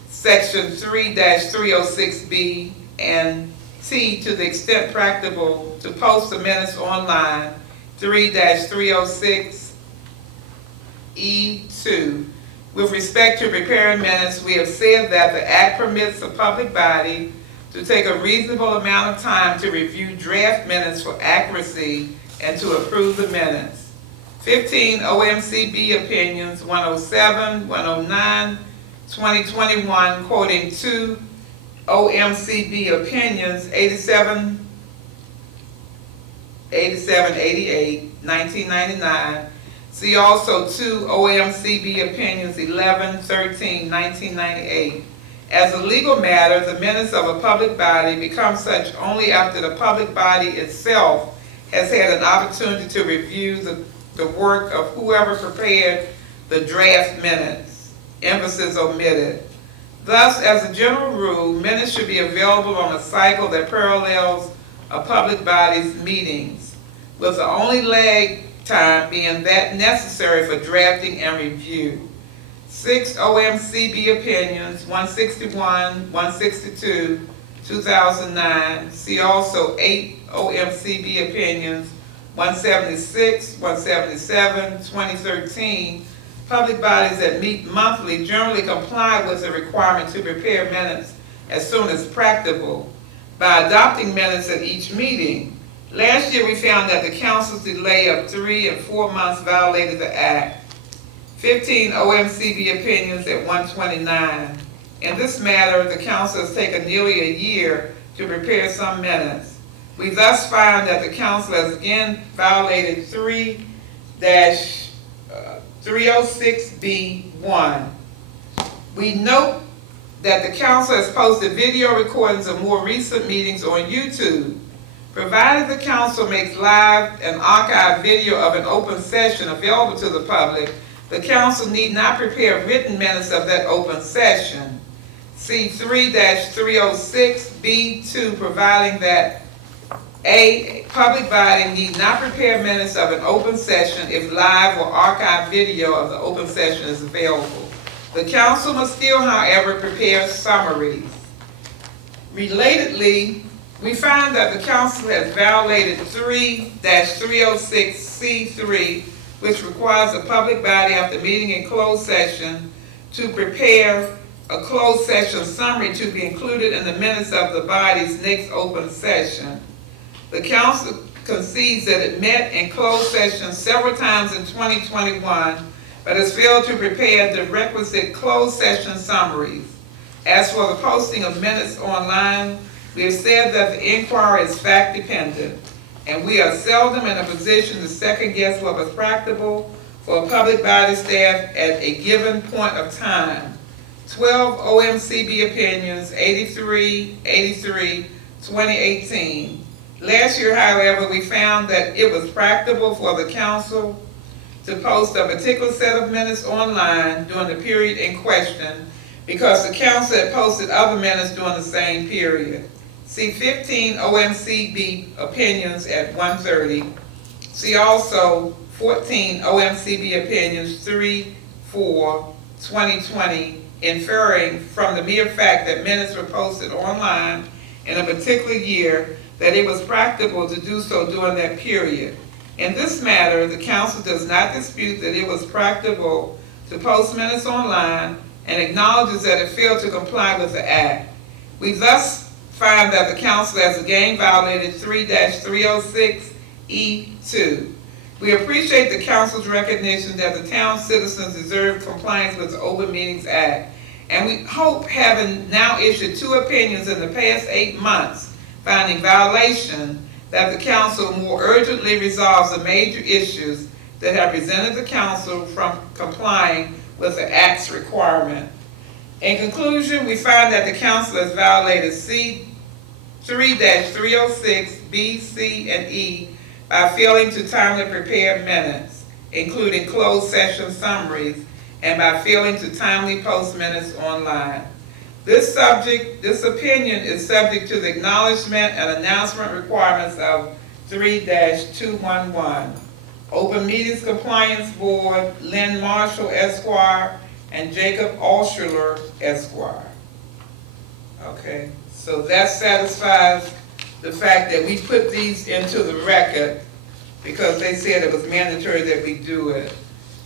Section 3-306B and T, to the extent practicable, to post the minutes online. 3-306E2. With respect to preparing minutes, we have said that the Act permits a public body to take a reasonable amount of time to review draft minutes for accuracy and to approve the minutes. 15 OMCB Opinions 107, 109, 2021, quoting 2 OMCB Opinions 87, 88, 1999. See also 2 OMCB Opinions 11, 13, 1998. As a legal matter, the minutes of a public body become such only after the public body itself has had an opportunity to review the work of whoever prepared the draft minutes, emphasis omitted. Thus, as a general rule, minutes should be available on a cycle that parallels a public body's meetings, with the only lag time being that necessary for drafting and review. 6 OMCB Opinions 161, 162, 2009. See also 8 OMCB Opinions 176, 177, 2013, Public bodies that meet monthly generally comply with the requirement to prepare minutes as soon as practicable by adopting minutes at each meeting. Last year, we found that the council's delay of 3 and 4 months violated the act. 15 OMCB opinions at 129. In this matter, the council has taken nearly a year to prepare some minutes. We thus find that the council has again violated 3-306B1. We note that the council has posted video recordings of more recent meetings on YouTube. Provided the council makes live and archived video of an open session available to the public, the council need not prepare written minutes of that open session. See 3-306B2, providing that a public body need not prepare minutes of an open session if live or archived video of the open session is available. The council must still, however, prepare summaries. Relatedly, we find that the council has violated 3-306C3, which requires a public body after meeting in closed session to prepare a closed session summary to be included in the minutes of the body's next open session. The council concedes that it met in closed session several times in 2021, but has failed to prepare the requisite closed session summaries. As for the posting of minutes online, we have said that the inquiry is fact dependent, and we are seldom in a position to second guess what was practicable for a public body staff at a given point of time. 12 OMCB opinions, 83, 2018. Last year, however, we found that it was practicable for the council to post a particular set of minutes online during the period in question because the council had posted other minutes during the same period. See 15 OMCB opinions at 130. See also 14 OMCB opinions 3/4/2020, inferring from the mere fact that minutes were posted online in a particular year that it was practicable to do so during that period. In this matter, the council does not dispute that it was practicable to post minutes online and acknowledges that it failed to comply with the act. We thus find that the council has again violated 3-306E2. We appreciate the council's recognition that the town citizens deserve compliance with the Open Meetings Act, and we hope, having now issued 2 opinions in the past 8 months finding violation, that the council more urgently resolves the major issues that have prevented the council from complying with the Act's requirement. In conclusion, we find that the council has violated 3-306 B, C, and E by failing to timely prepare minutes, including closed session summaries, and by failing to timely post minutes online. This opinion is subject to the acknowledgement and announcement requirements of 3-211. Open Meetings Compliance Board, Lynn Marshall, Esquire, and Jacob Alschuler, Esquire. Okay, so that satisfies the fact that we put these into the record because they said it was mandatory that we do it.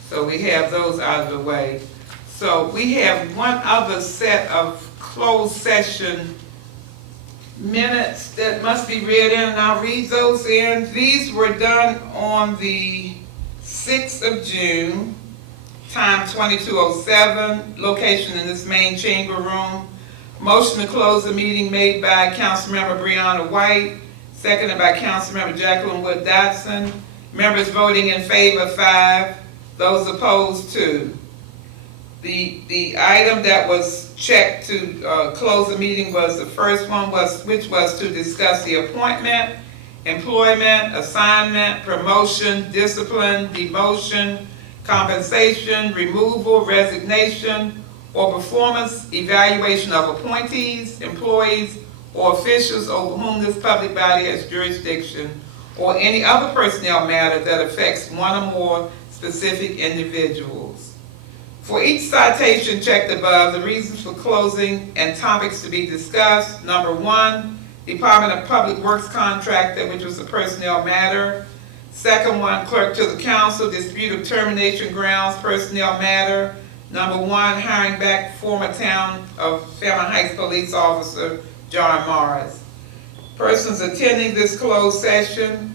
So we have those out of the way. So we have one other set of closed session minutes that must be read in, and I'll read those in. These were done on the 6th of June, time 22:07, location in this main chamber room. Motion to close the meeting made by Councilmember Brianna White, seconded by Councilmember Jacqueline Wood Dotson. Members voting in favor, 5. Those opposed, 2. The item that was checked to close the meeting was the first one, which was to discuss the appointment, employment, assignment, promotion, discipline, demotion, compensation, removal, resignation, or performance evaluation of appointees, employees, or officials over whom this public body has jurisdiction, or any other personnel matter that affects one or more specific individuals. For each citation checked above, the reasons for closing and topics to be discussed: number 1, Department of Public Works contractor, which was a personnel matter. Second one, clerk to the council, dispute of termination grounds, personnel matter. Number one, hiring back former town of Fairmount Heights police officer John Morris. Persons attending this closed session: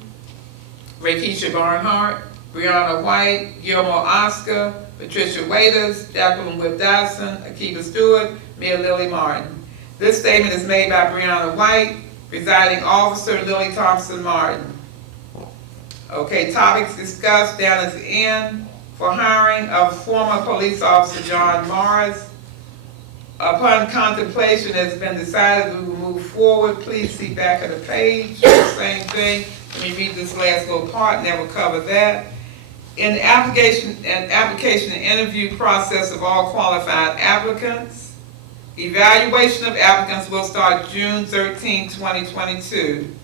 Rakeisha Barnhart, Brianna White, Gilmore Oscar, Patricia Waiters, Jacqueline Whip Dodson, Akiva Stewart, Mayor Lily Martin. This statement is made by Brianna White, presiding officer Lily Thompson Martin. Okay, topics discussed down at the end: for hiring of former police officer John Morris. Upon contemplation, it's been decided we will move forward. Please see back of the page. Same thing. Let me read this last little part, never cover that. In the application and interview process of all qualified applicants, evaluation of applicants will start June 13, 2022.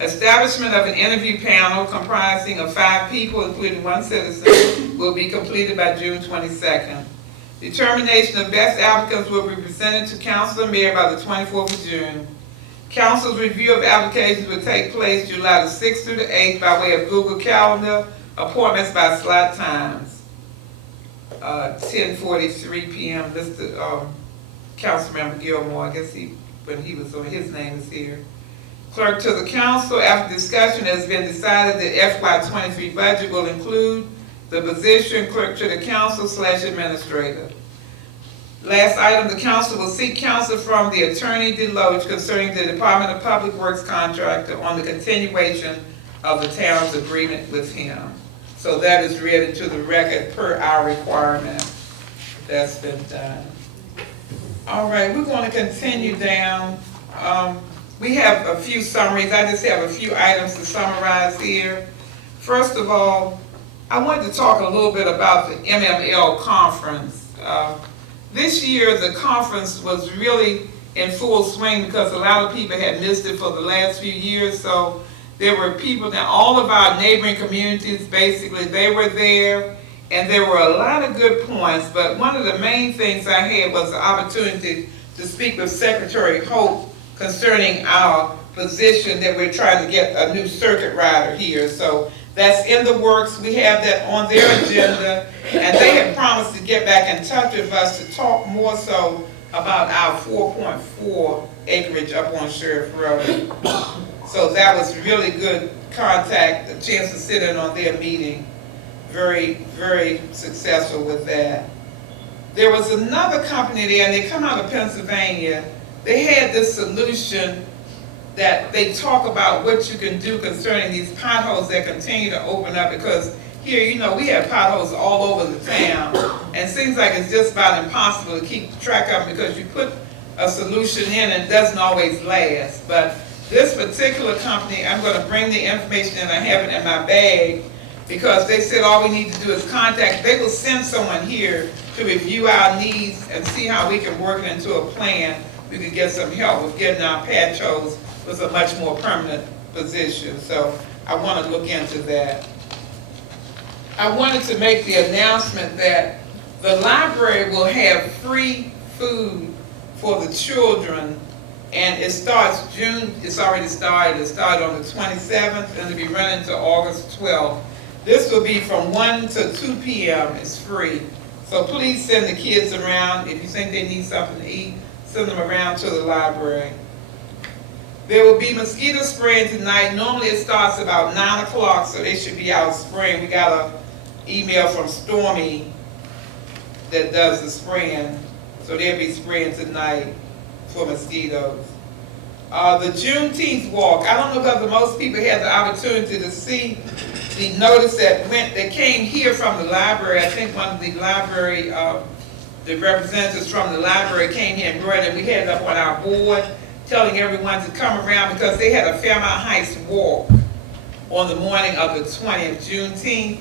Establishment of an interview panel comprising of 5 people, including 1 citizen, will be completed by June 22nd. Determination of best applicants will be presented to council and mayor by the 24th of June. Council's review of applications will take place July the 6th through the 8th by way of Google Calendar, appointments by slot times. 10:43 p.m. listed, Councilmember Gilmore, I guess when he was on, his name is here. Clerk to the council, after discussion has been decided that FY23 budget will include the position clerk to the council / administrator. Last item, the council will seek counsel from the attorney Deloach concerning the Department of Public Works contractor on the continuation of the town's agreement with him. So that is read into the record per our requirement. That's been done. All right, we're going to continue down. We have a few summaries. I just have a few items to summarize here. First of all, I wanted to talk a little bit about the MML conference. This year, the conference was really in full swing because a lot of people had missed it for the last few years. So there were people that all of our neighboring communities, basically, they were there, and there were a lot of good points. But one of the main things I had was the opportunity to speak with Secretary Hope concerning our position that we're trying to get a new circuit rider here. So that's in the works. We have that on their agenda, and they have promised to get back in touch with us to talk more so about our 4.4 acreage up on Sheriff Road. So that was really good contact, a chance to sit in on their meeting. Very, very successful with that. There was another company there, and they come out of Pennsylvania. They had this solution that they talk about what you can do concerning these potholes that continue to open up, because here, you know, we have potholes all over the town, and it seems like it's just about impossible to keep track of them because you put a solution in and it doesn't always last. But this particular company, I'm going to bring the information and I have it in my bag, because they said all we need to do is contact. They will send someone here to review our needs and see how we can work it into a plan. We could get some help with getting our patch holes with a much more permanent position. So I want to look into that. I wanted to make the announcement that the library will have free food for the children, and it starts June. It's already started. It started on the 27th and it'll be running to August 12th. This will be from 1 to 2 p.m. It's free. So please send the kids around. If you think they need something to eat, send them around to the library. There will be mosquito spraying tonight. Normally it starts about 9 o'clock, so they should be out spraying. We got an email from Stormy that does the spraying, so they'll be spraying tonight for mosquitoes. The Juneteenth walk. I don't know whether most people had the opportunity to see the notice that came here from the library. I think one of the library, the representatives from the library came here and brought it. We had it up on our board, telling everyone to come around because they had a Fairmount Heights walk on the morning of the 20th, Juneteenth.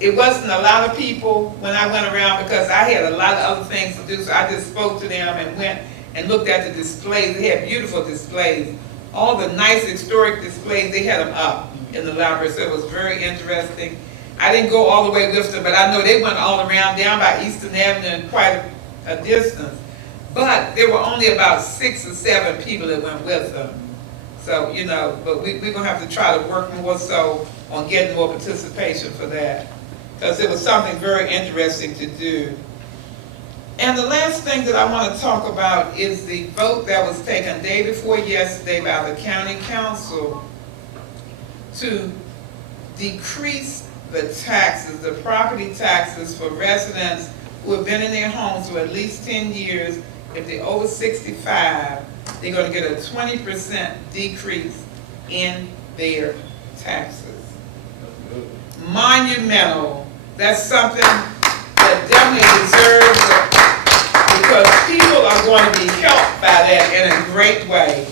It wasn't a lot of people when I went around because I had a lot of other things to do, so I just spoke to them and went and looked at the displays. They had beautiful displays. All the nice historic displays, they had them up in the library, so it was very interesting. I didn't go all the way with them, but I know they went all around down by Eastern Avenue and quite a distance. But there were only about 6 or 7 people that went with them. So, but we're gonna have to try to work more so on getting more participation for that. Because it was something very interesting to do. And the last thing that I want to talk about is the vote that was taken day before yesterday by the county council to decrease the taxes, the property taxes for residents who have been in their homes for at least 10 years. If they're over 65, they're gonna get a 20% decrease in their taxes. Monumental. That's something that definitely deserves because people are going to be helped by that in a great way,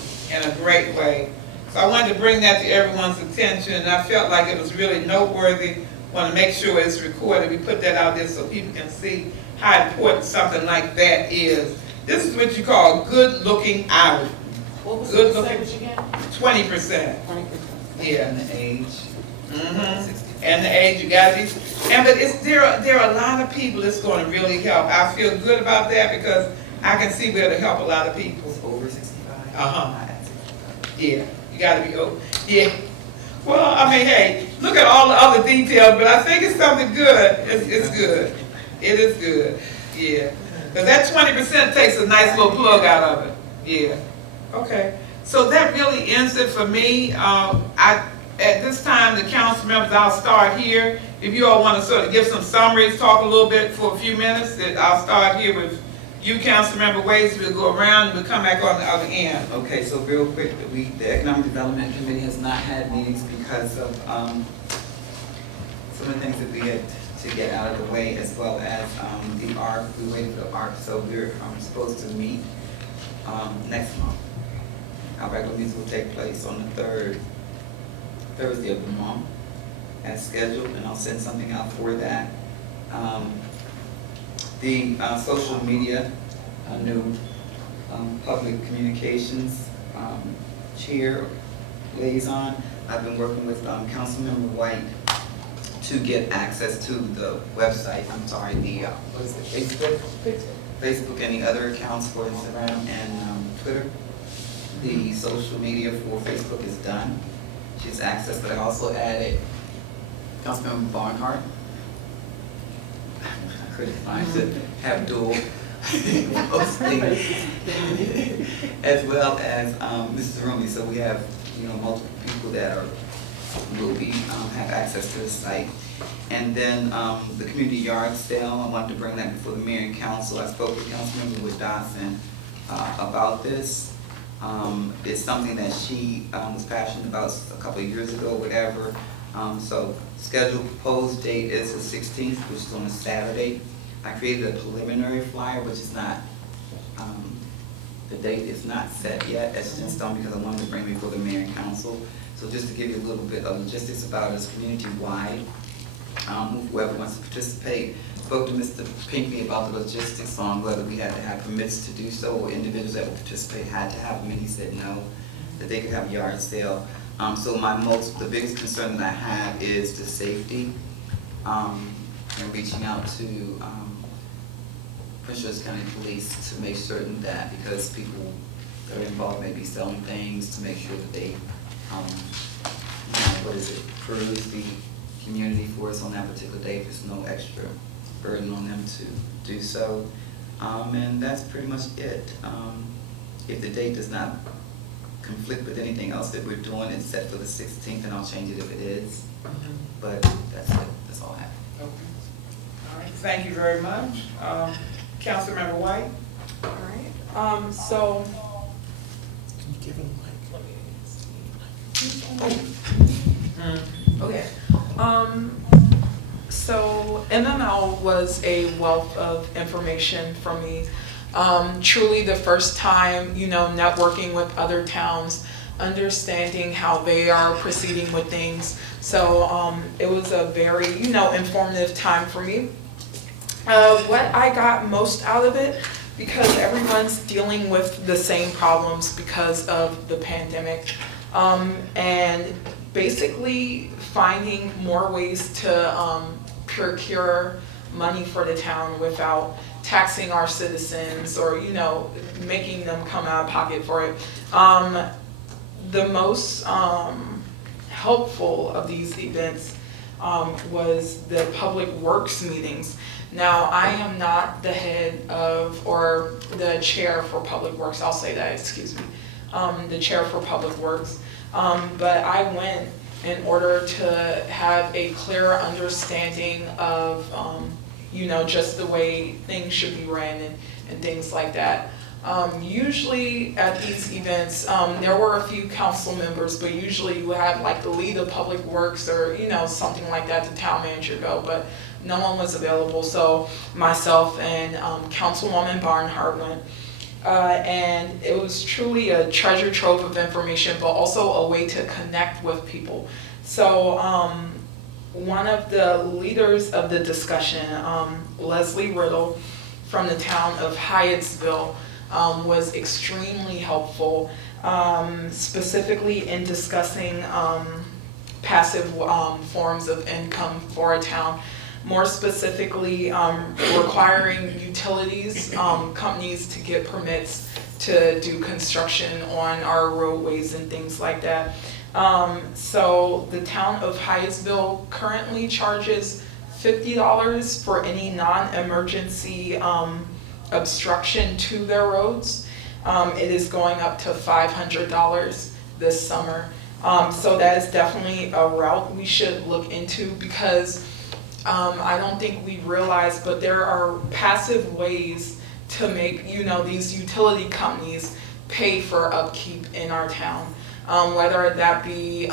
So I wanted to bring that to everyone's attention, and I felt like it was really noteworthy. Want to make sure it's recorded. We put that out there so people can see how important something like that is. This is what you call good looking out. What was Good the looking. percentage again? 20%. Yeah. And the age. And the age, you gotta be, but there are a lot of people that's gonna really help. I feel good about that because I can see where to help a lot of people. It's over 65? Uh-huh. Not at 65. Yeah, you gotta be old. Yeah. Well, I mean, hey, look at all the other details, but I think it's something good. It's good. It is good. Yeah. Because that 20% takes a nice little plug out of it. Yeah. Okay. So that really ends it for me. At this time, the council members, I'll start here. If you all want to sort of give some summaries, talk a little bit for a few minutes, I'll start here with you, Councilmember Waits. We'll go around and we'll come back on the other end. Okay, so real quick, the Economic Development Committee has not had meetings because of some of the things that we had to get out of the way, as well as the ARC. We waited for the ARC, so we're supposed to meet next month. Our regular meetings will take place on the 3rd Thursday of the month as scheduled, and I'll send something out for that. The social media, new public communications chair liaison, I've been working with Councilmember White to get access to the website, what is it, Facebook and the other accounts for Instagram and Twitter. The social media for Facebook is done. She's access, but I also added Councilmember Barnhart. I couldn't find to have dual posting, as well as Mrs. Rumi. So we have multiple people that will be have access to the site. And then the community yard sale, I wanted to bring that before the mayor and council. I spoke with Councilmember Dawson about this. It's something that she was passionate about a couple of years ago, whatever. So scheduled proposed date is the 16th, which is on a Saturday. I created a preliminary flyer, which is not, the date is not set yet, etched in stone, because I wanted to bring it before the mayor and council. So just to give you a little bit of logistics about it, it's community-wide. Whoever wants to participate. Spoke to Mr. Pinckney about the logistics on whether we had to have permits to do so, or individuals that would participate had to have them, and he said no, that they could have a yard sale. So the biggest concern that I have is the safety, and reaching out to Prince George's County Police to make certain that, because people that are involved may be selling things, to make sure that they, cruise the community for us on that particular day, if there's no extra burden on them to do so. And that's pretty much it. If the date does not conflict with anything else that we're doing, it's set for the 16th, and I'll change it if it is. But that's it. That's all I have. Okay. All right. Thank you very much. Councilmember White. All right, so. Can you give him Okay, so MML was a wealth of information for me. Truly the first time, networking with other towns, understanding how they are proceeding with things. So it was a very, informative time for me. What I got most out of it, because everyone's dealing with the same problems because of the pandemic, and basically finding more ways to procure money for the town without taxing our citizens or making them come out of pocket for it. the most helpful of these events was the public works meetings. Now, I am not the head of, or the chair for public works, I'll say that, excuse me, the chair for public works. But I went in order to have a clearer understanding of, just the way things should be ran and things like that. Usually at these events, there were a few council members, but usually you have like the lead of public works or, something like that, the town manager go, but no one was available. So myself and Councilwoman Barnhart went. And it was truly a treasure trove of information, but also a way to connect with people. So one of the leaders of the discussion, Leslie Riddle from the town of Hyattsville, was extremely helpful, specifically in discussing passive forms of income for a town. More specifically, requiring utilities companies to get permits to do construction on our roadways and things like that. So the town of Hyattsville currently charges $50 for any non-emergency obstruction to their roads. It is going up to $500 this summer. So that is definitely a route we should look into, because I don't think we realize, but there are passive ways to make, these utility companies pay for upkeep in our town. Whether that be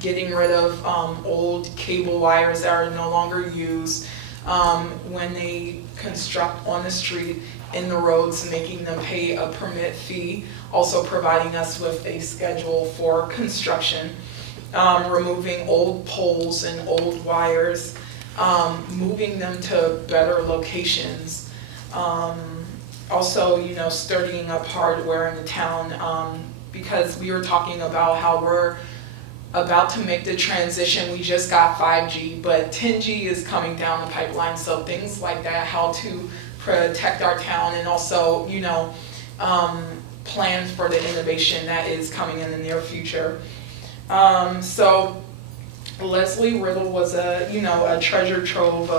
getting rid of old cable wires that are no longer used, when they construct on the street, in the roads, making them pay a permit fee, also providing us with a schedule for construction, removing old poles and old wires, moving them to better locations. Also, sturdying up hardware in the town, because we were talking about how we're about to make the transition. We just got 5G, but 10G is coming down the pipeline, so things like that, how to protect our town, and also, plans for the innovation that is coming in the near future. So Leslie Riddle was a treasure trove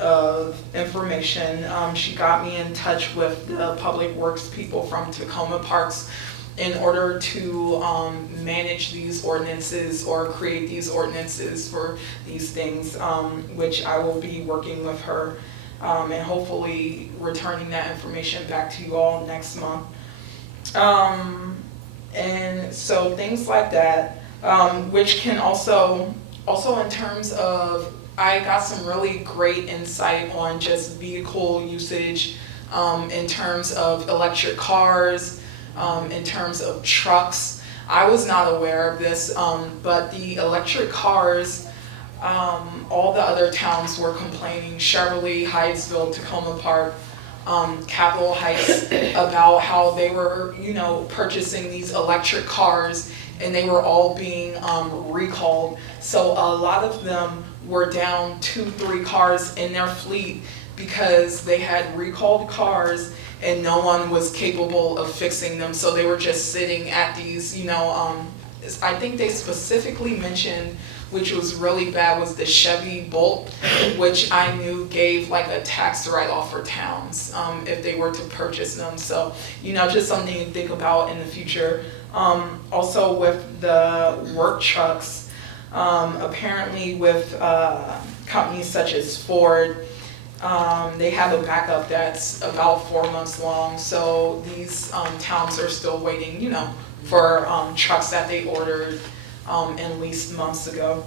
of information. She got me in touch with the public works people from Tacoma Parks in order to manage these ordinances or create these ordinances for these things, which I will be working with her and hopefully returning that information back to you all next month. And so things like that, which can also in terms of, I got some really great insight on just vehicle usage, in terms of electric cars, in terms of trucks. I was not aware of this, but the electric cars, all the other towns were complaining, Cheverly, Hyattsville, Tacoma Park, Capitol Heights, about how they were, purchasing these electric cars and they were all being recalled. So a lot of them were down 2-3 cars in their fleet because they had recalled cars and no one was capable of fixing them. So they were just sitting at these, I think they specifically mentioned, which was really bad, was the Chevy Bolt, which I knew gave like a tax write-off for towns if they were to purchase them. So, just something to think about in the future. Also with the work trucks, apparently with companies such as Ford, they have a backup that's about 4 months long. So these towns are still waiting, for trucks that they ordered and leased months ago.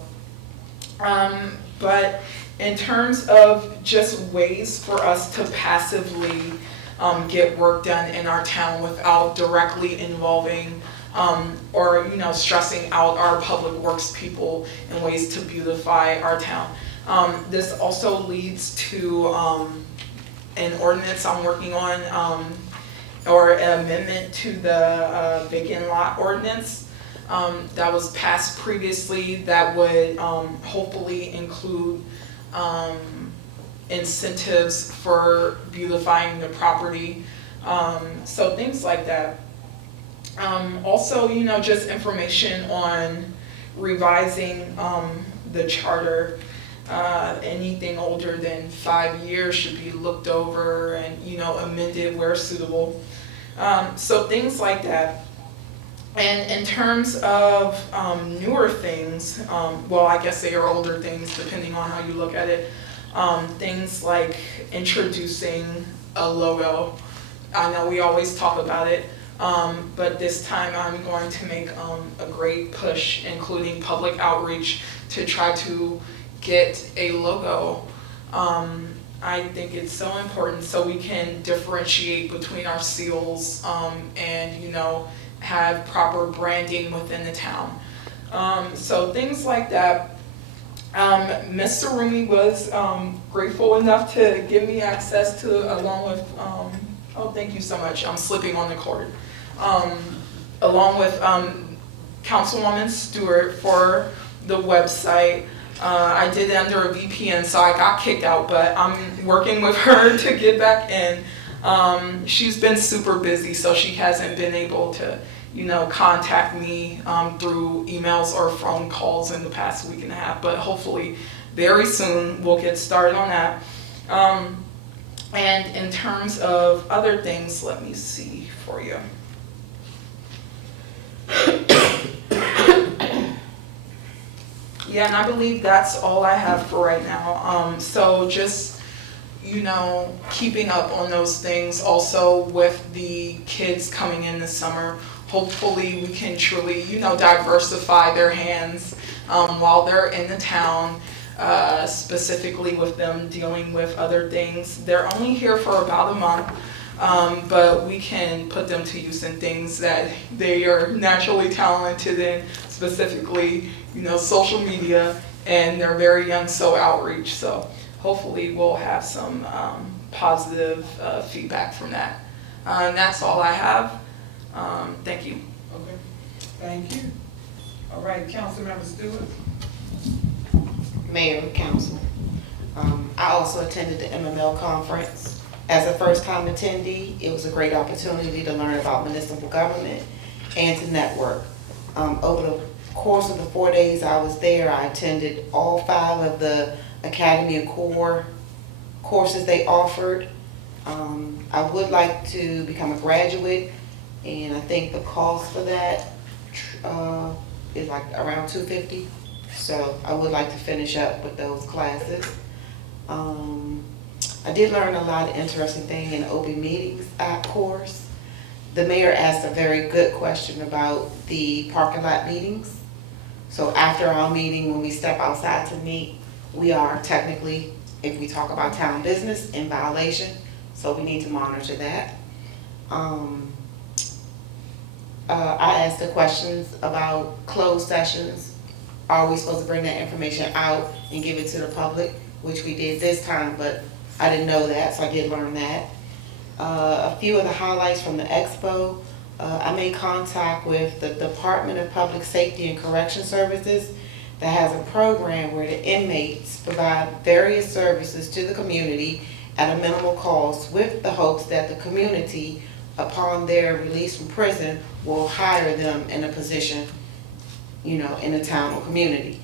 But in terms of just ways for us to passively get work done in our town without directly involving or stressing out our public works people in ways to beautify our town. This also leads to an ordinance I'm working on, or an amendment to the vacant lot ordinance that was passed previously, that would hopefully include incentives for beautifying the property. So things like that. Also, just information on revising, the charter. Anything older than 5 years should be looked over and, amended where suitable. So things like that. And in terms of newer things, well, I guess they are older things depending on how you look at it. Things like introducing a logo. I know we always talk about it, but this time I'm going to make a great push, including public outreach, to try to get a logo. I think it's so important so we can differentiate between our seals and have proper branding within the town. So things like that. Mr. Rumi was grateful enough to give me access to, along with, oh, thank you so much, I'm slipping on the cord. Along with Councilwoman Stewart for the website. I did it under a VPN, so I got kicked out, but I'm working with her to get back in. She's been super busy, so she hasn't been able to, contact me through emails or phone calls in the past week and a half, but hopefully very soon we'll get started on that. And in terms of other things, let me see for you. Yeah, and I believe that's all I have for right now. So just, keeping up on those things. Also with the kids coming in this summer, hopefully we can truly, diversify their hands while they're in the town, specifically with them dealing with other things. They're only here for about a month, but we can put them to use in things that they are naturally talented in, specifically, social media, and they're very young, so outreach. So hopefully we'll have some positive feedback from that. And that's all I have. Thank you. Okay, thank you. All right, Councilmember Stewart. Mayor and council. I also attended the MML conference. As a first-time attendee, it was a great opportunity to learn about municipal government and to network. Over the course of the 4 days I was there, I attended all 5 of the Academy of Core courses they offered. I would like to become a graduate, and I think the cost for that is like around $250. So I would like to finish up with those classes. I did learn a lot of interesting things in open meetings course. The mayor asked a very good question about the parking lot meetings. So after our meeting, when we step outside to meet, we are technically, if we talk about town business, in violation. So we need to monitor that. I asked the questions about closed sessions. Are we supposed to bring that information out and give it to the public? Which we did this time, but I didn't know that, so I did learn that. A few of the highlights from the expo. I made contact with the Department of Public Safety and Correction Services that has a program where the inmates provide various services to the community at a minimal cost, with the hopes that the community, upon their release from prison, will hire them in a position, in the town or community.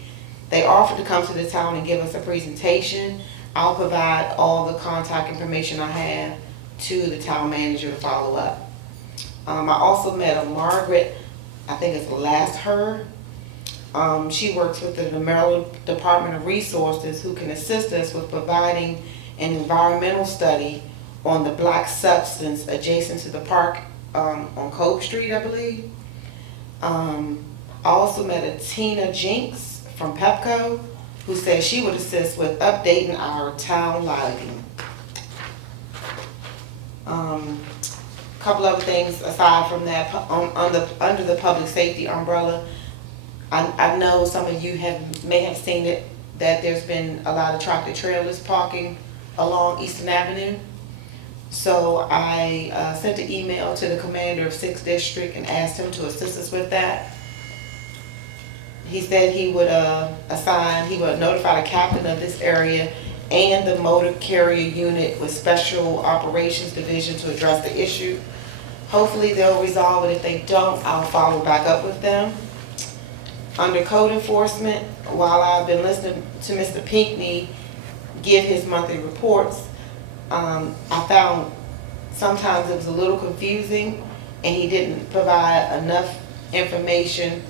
They offered to come to the town and give us a presentation. I'll provide all the contact information I have to the town manager to follow up. I also met a Margaret, I think it's last her. She works with the Maryland Department of Resources, who can assist us with providing an environmental study on the black substance adjacent to the park on Cove Street, I believe. I also met a Tina Jinks from Pepco, who said she would assist with updating our town lighting. Couple other things aside from that, under the public safety umbrella, I know some of you may have seen it, that there's been a lot of tractor trailers parking along Eastern Avenue. So I sent an email to the commander of 6th District and asked him to assist us with that. He said he would notify the captain of this area and the motor carrier unit with Special Operations Division to address the issue. Hopefully they'll resolve it. If they don't, I'll follow back up with them. Under code enforcement, while I've been listening to Mr. Pinckney give his monthly reports, I found sometimes it was a little confusing and he didn't provide enough information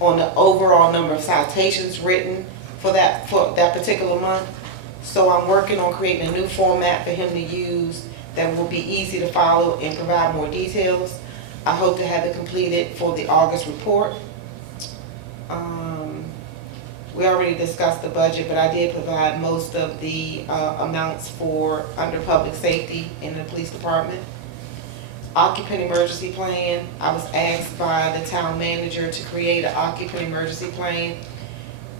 on the overall number of citations written for that particular month. So I'm working on creating a new format for him to use that will be easy to follow and provide more details. I hope to have it completed for the August report. We already discussed the budget, but I did provide most of the amounts for under public safety in the police department. Occupant emergency plan, I was asked by the town manager to create an occupant emergency plan.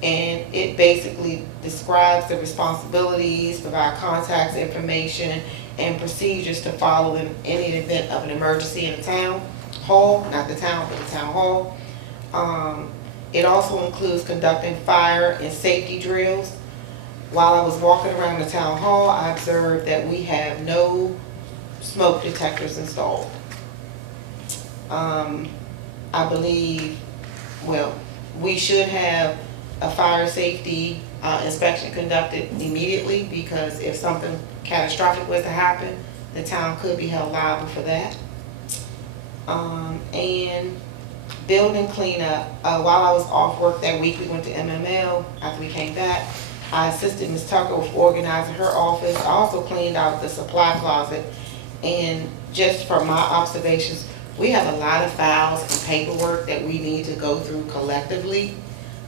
And it basically describes the responsibilities, provide contacts, information, and procedures to follow in any event of an emergency in the town hall, not the town, but the town hall. It also includes conducting fire and safety drills. While I was walking around the town hall, I observed that we have no smoke detectors installed. I believe, well, we should have a fire safety inspection conducted immediately, because if something catastrophic was to happen, the town could be held liable for that. And building cleanup, while I was off work that week, we went to MML. After we came back, I assisted Ms. Tucker with organizing her office. I also cleaned out the supply closet. And just from my observations, we have a lot of files and paperwork that we need to go through collectively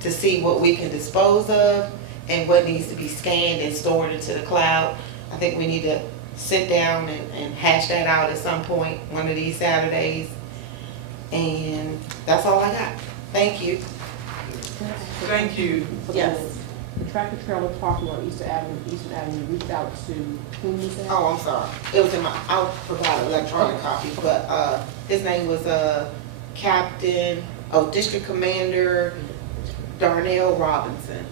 to see what we can dispose of and what needs to be scanned and stored into the cloud. I think we need to sit down and hash that out at some point, one of these Saturdays. And that's all I got. Thank you. Thank you. Yes. The tractor trailer parking on Eastern Avenue reached out to whom is that? Oh, I'm sorry. It was in my, I'll provide an electronic copy, but his name was District Commander Darnell Robinson.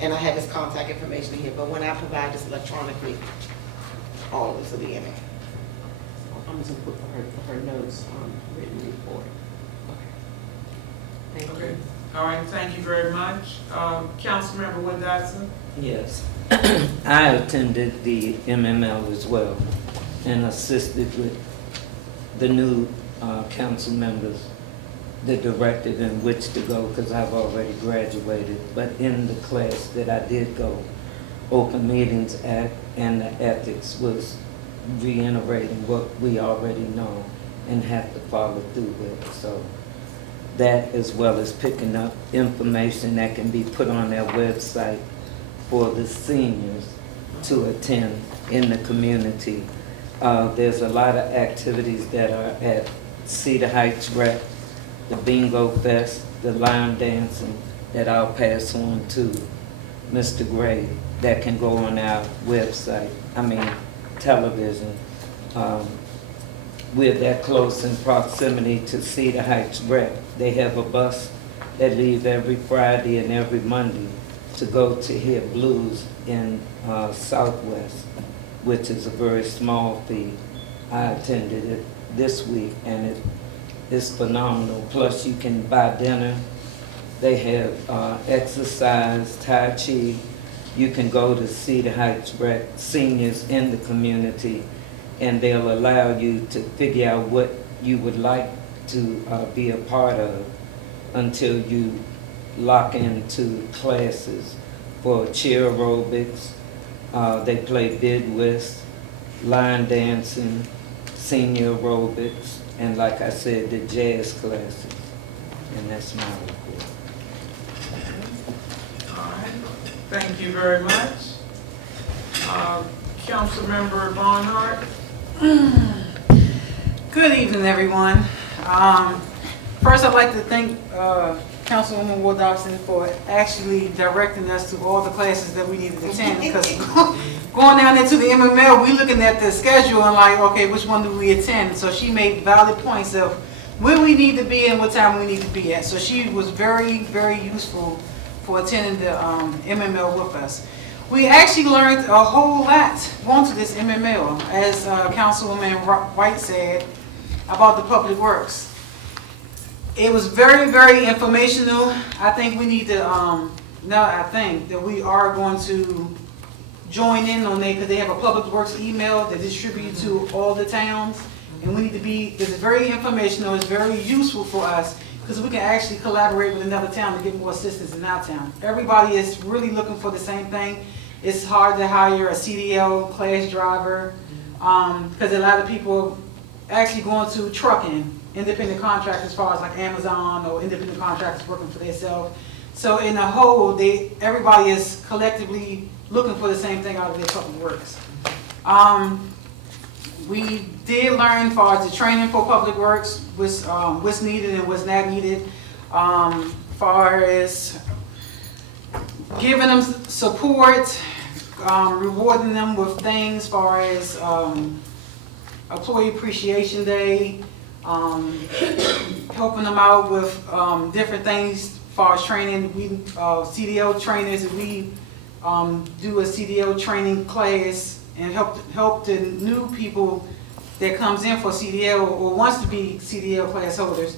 And I have his contact information here, but when I provide this electronically, all of this will be in it. I'm just gonna put for her notes on written report. Okay. Thank Okay. you. All right, thank you very much. Councilmember Wood Dotson? Yes, I attended the MML as well and assisted with the new council members, the directive in which to go, because I've already graduated. But in the class that I did go, Open Meetings Act and the ethics was reiterating what we already know and have to follow through with. So that, as well as picking up information that can be put on their website for the seniors to attend in the community. There's a lot of activities that are at Cedar Heights Rec, the Bingo Fest, the line dancing, that I'll pass on to Mr. Gray, that can go on our website, television. We're that close in proximity to Cedar Heights Rec. They have a bus that leaves every Friday and every Monday to go to hear blues in Southwest, which is a very small fee. I attended it this week and it is phenomenal. Plus you can buy dinner. They have exercise, Tai Chi. You can go to Cedar Heights Rec, seniors in the community, and they'll allow you to figure out what you would like to be a part of until you lock into classes for cheer aerobics. They play bid whist, line dancing, senior aerobics, and like I said, the jazz classes. And that's my report. All right, thank you very much. Councilmember Barnhart? Good evening, everyone. First, I'd like to thank Councilwoman Wood Dotson for actually directing us to all the classes that we needed to attend, because going down into the MML, we looking at the schedule and like, okay, which one do we attend? So she made valid points of where we need to be and what time we need to be at. So she was very, very useful for attending the MML with us. We actually learned a whole lot going to this MML. As Councilwoman White said, about the public works. It was very, very informational. I think we need to, I think that we are going to join in on it because they have a public works email that distribute to all the towns. And we need to be, this is very informational, it's very useful for us because we can actually collaborate with another town to get more assistance in our town. Everybody is really looking for the same thing. It's hard to hire a CDL class driver because a lot of people actually going to trucking, independent contractors as far as like Amazon or independent contractors working for themselves. So in the whole, everybody is collectively looking for the same thing out of their public works. We did learn as far as the training for public works, what's needed and what's not needed. Far as giving them support, rewarding them with things, far as Employee Appreciation Day, helping them out with different things, far as training. We CDL trainers, we do a CDL training class and help the new people that comes in for CDL or wants to be CDL class holders.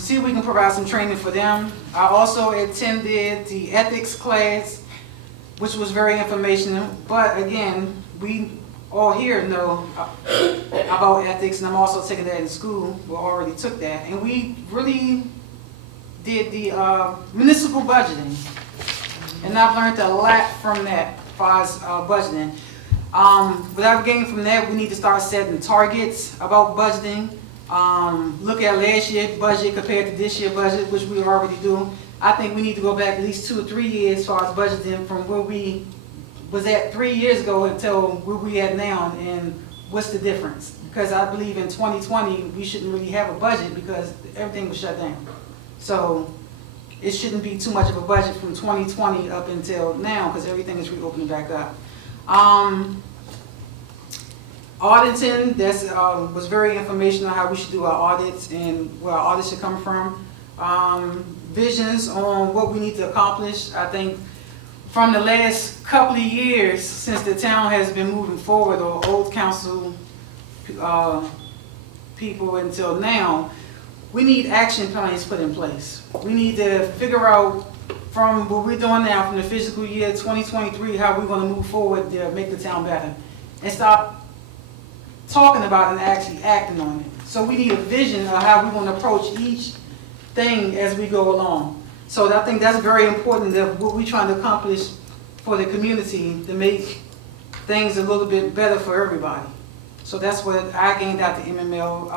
See if we can provide some training for them. I also attended the ethics class, which was very informational. But again, we all here know about ethics, and I'm also taking that in school. We already took that, and we really did the municipal budgeting, and I've learned a lot from that as far as budgeting. What I've gained from that, we need to start setting targets about budgeting. Look at last year's budget compared to this year's budget, which we already do. I think we need to go back at least 2 or 3 years as far as budgeting from where we was at 3 years ago until where we at now, and what's the difference? Because I believe in 2020, we shouldn't really have a budget because everything was shut down. So it shouldn't be too much of a budget from 2020 up until now because everything is reopening back up. Auditing, that's was very informational how we should do our audits and where our audits should come from. Visions on what we need to accomplish. I think from the last couple of years since the town has been moving forward, or old council people until now, we need action plans put in place. We need to figure out from what we're doing now, from the fiscal year 2023, how we're going to move forward to make the town better. And stop talking about it and actually acting on it. So we need a vision of how we want to approach each thing as we go along. So I think that's very important, that what we're trying to accomplish for the community to make things a little bit better for everybody. So that's what I gained out the MML.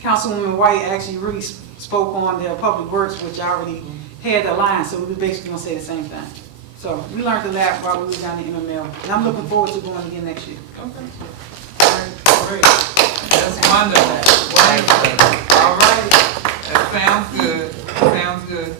Councilwoman White actually really spoke on the public works, which I already had a line, so we were basically going to say the same thing. So we learned a lot while we were down the MML, and I'm looking forward to going again next year. Okay. Great. That's wonderful. Wonderful. All right. That sounds good. Sounds good.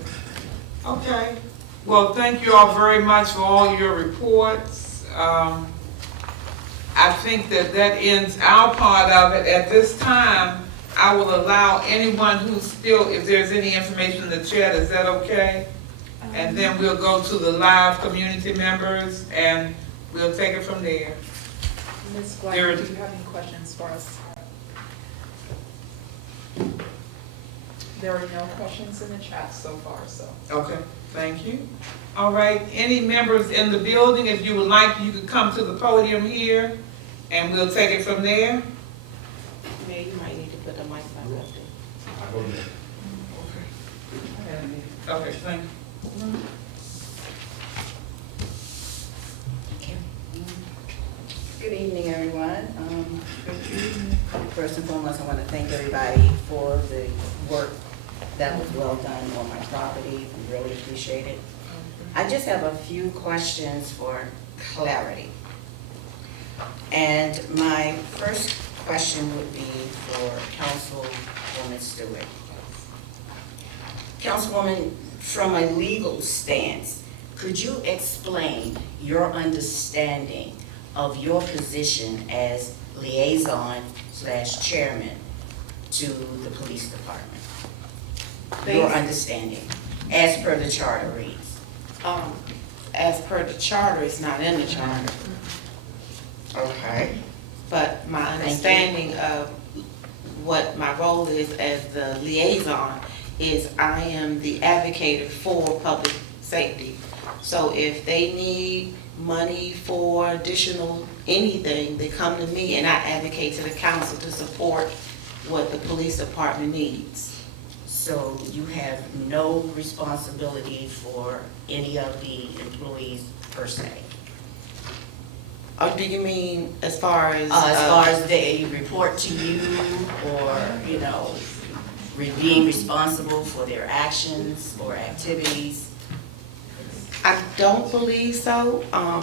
Okay. Well, thank you all very much for all your reports. I think that ends our part of it. At this time, I will allow anyone who's still, if there's any information in the chat, is that okay? And then we'll go to the live community members and we'll take it from there. Ms. Black, do you have any questions for us? There are no questions in the chat so far, so. Okay, thank you. All right, any members in the building, if you would like, you could come to the podium here and we'll take it from there. Mayor, you might need to put the mic back up there. Okay, thank you. Good evening, everyone. First and foremost, I want to thank everybody for the work that was well done on my property. We really appreciate it. I just have a few questions for clarity. And my first question would be for Councilwoman Stewart. Councilwoman, from a legal stance, could you explain your understanding of your position as liaison/chairman to the police department? Your understanding, as per the charter reads. As per the charter, it's not in the charter. Okay. But my understanding of what my role is as the liaison is I am the advocate for public safety. So if they need money for additional anything, they come to me and I advocate to the council to support what the police department needs. So you have no responsibility for any of the employees per se? Or do you mean as far as? As far as they report to you or, you know, being responsible for their actions or activities? I don't believe so. I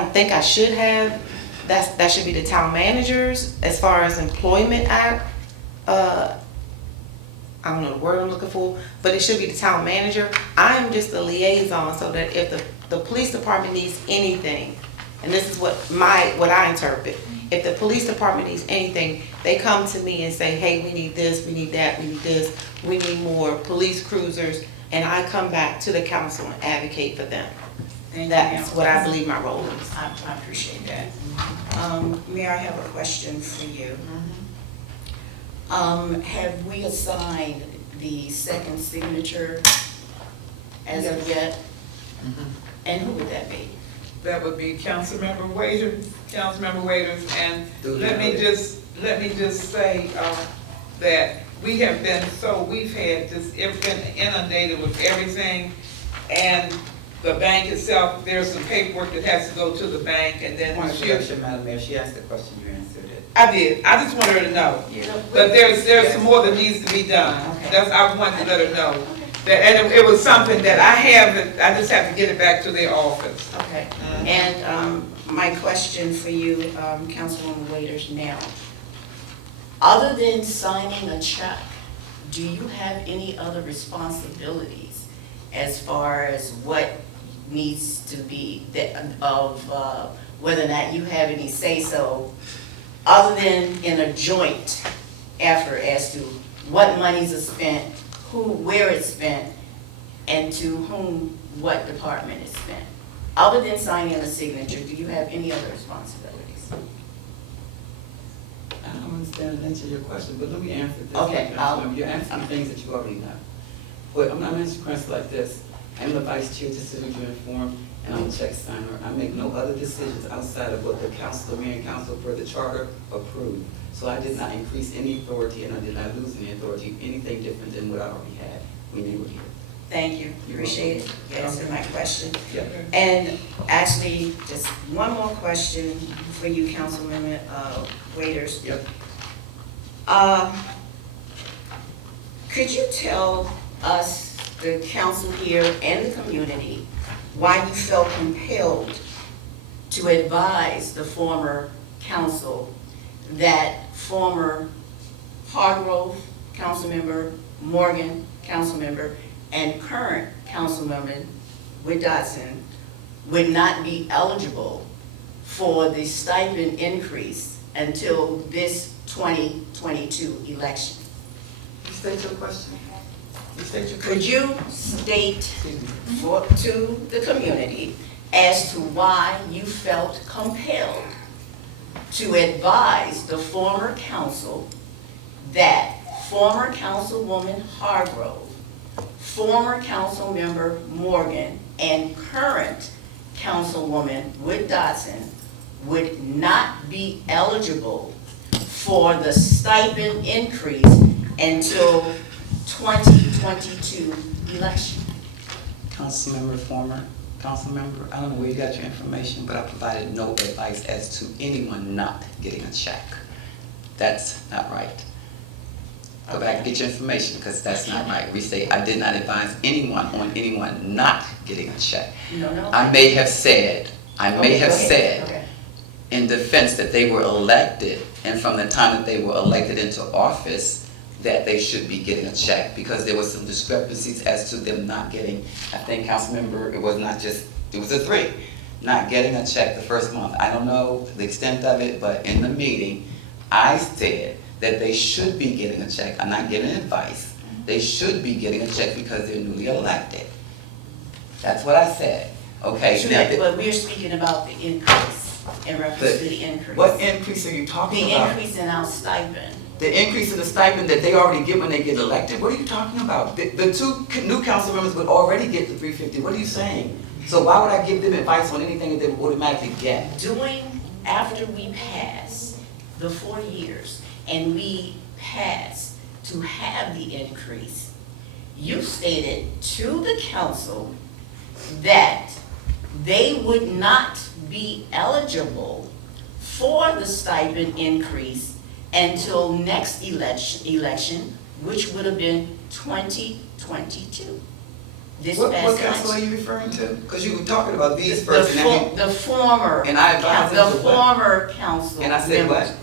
don't think I should have. That should be the town managers. As far as employment act, I don't know the word I'm looking for, but it should be the town manager. I am just a liaison so that if the police department needs anything, and this is what I interpret, if the police department needs anything, they come to me and say, hey, we need this, we need that, we need this, we need more police cruisers, and I come back to the council and advocate for them. Thank you, That's ma'am. what I believe my role is. I appreciate that. Mayor, I have a question for you. Have we assigned the second signature as of yet? And who would that be? That would be Councilmember Waiters, and Do let me that. just say, that we've had been inundated with everything, and the bank itself, there's some paperwork that has to go to the bank, and then Point of correction, Madam Mayor, she asked a question, you answered it. I did, I just wanted her to know, but there's some more that needs to be done. Okay. I wanted to let her know, that, and it was something that I just have to get it back to their office. Okay. And my question for you, Councilwoman Waiters, now, other than signing a check, do you have any other responsibilities as far as what needs to be, whether or not you have any say-so, other than in a joint effort as to what monies are spent, where it's spent, and to whom what department is spent? Other than signing a signature, do you have any other responsibilities? I don't understand the nature of your question, but let me answer this. Okay, You're answering things that you already know. Well, I'm answering questions like this. I'm the vice chair, just so that you're informed, and I'm a check signer. I make no other decisions outside of what the council, the mayor and council per the charter approved. So I did not increase any authority, and I did not lose any authority, anything different than what I already had when you were here. Thank you, You're appreciate it. welcome. You answered my question. Yeah. And actually, just one more question for you, Councilwoman Waiters. Yep. Could you tell us, the council here and the community, why you felt compelled to advise the former council that former Hargrove councilmember, Morgan councilmember, and current councilwoman Whit Dotson would not be eligible for the stipend increase until this 2022 election? You state your question. You state your question. Could you state Excuse me. to the community as to why you felt compelled to advise the former council that former councilwoman Hargrove, former council member Morgan, and current councilwoman Whit Dotson would not be eligible for the stipend increase until 2022 election? Former council member, I don't know where you got your information, but I provided no advice as to anyone not getting a check. That's not right. Go back and get your information, because that's not right. Restate, I did not advise anyone on anyone not getting a check. No. I may have said, Okay, go ahead. Okay. in defense that they were elected, and from the time that they were elected into office, that they should be getting a check, because there was some discrepancies as to them not getting, I think Councilmember, it was a 3, not getting a check the first month. I don't know the extent of it, but in the meeting, I said that they should be getting a check. I'm not giving advice. They should be getting a check because they're newly elected. That's what I said. Okay, now, But we're speaking about the increase. in reference to the increase. What increase are you talking The about? increase in our stipend. The increase in the stipend that they already get when they get elected? What are you talking about? The two new council members would already get the $350. What are you saying? So why would I give them advice on anything that they would automatically get? After we pass the 4 years and we pass to have the increase, you stated to the council that they would not be eligible for the stipend increase until next election, which would have been 2022. This What past council are election. you referring to? Because you were talking about these The first, and the former. And I advised them to what? former council. And I said what? members.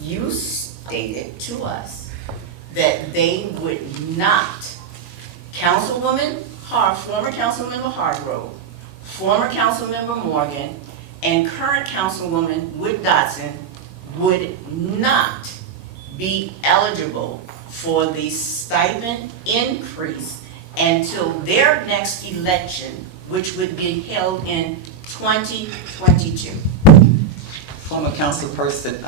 You stated to us that they would not, former Councilmember Hargrove, former Councilmember Morgan, and current Councilwoman Wood Dotson would not be eligible for the stipend increase until their next election, which would be held in 2022. Former councilperson,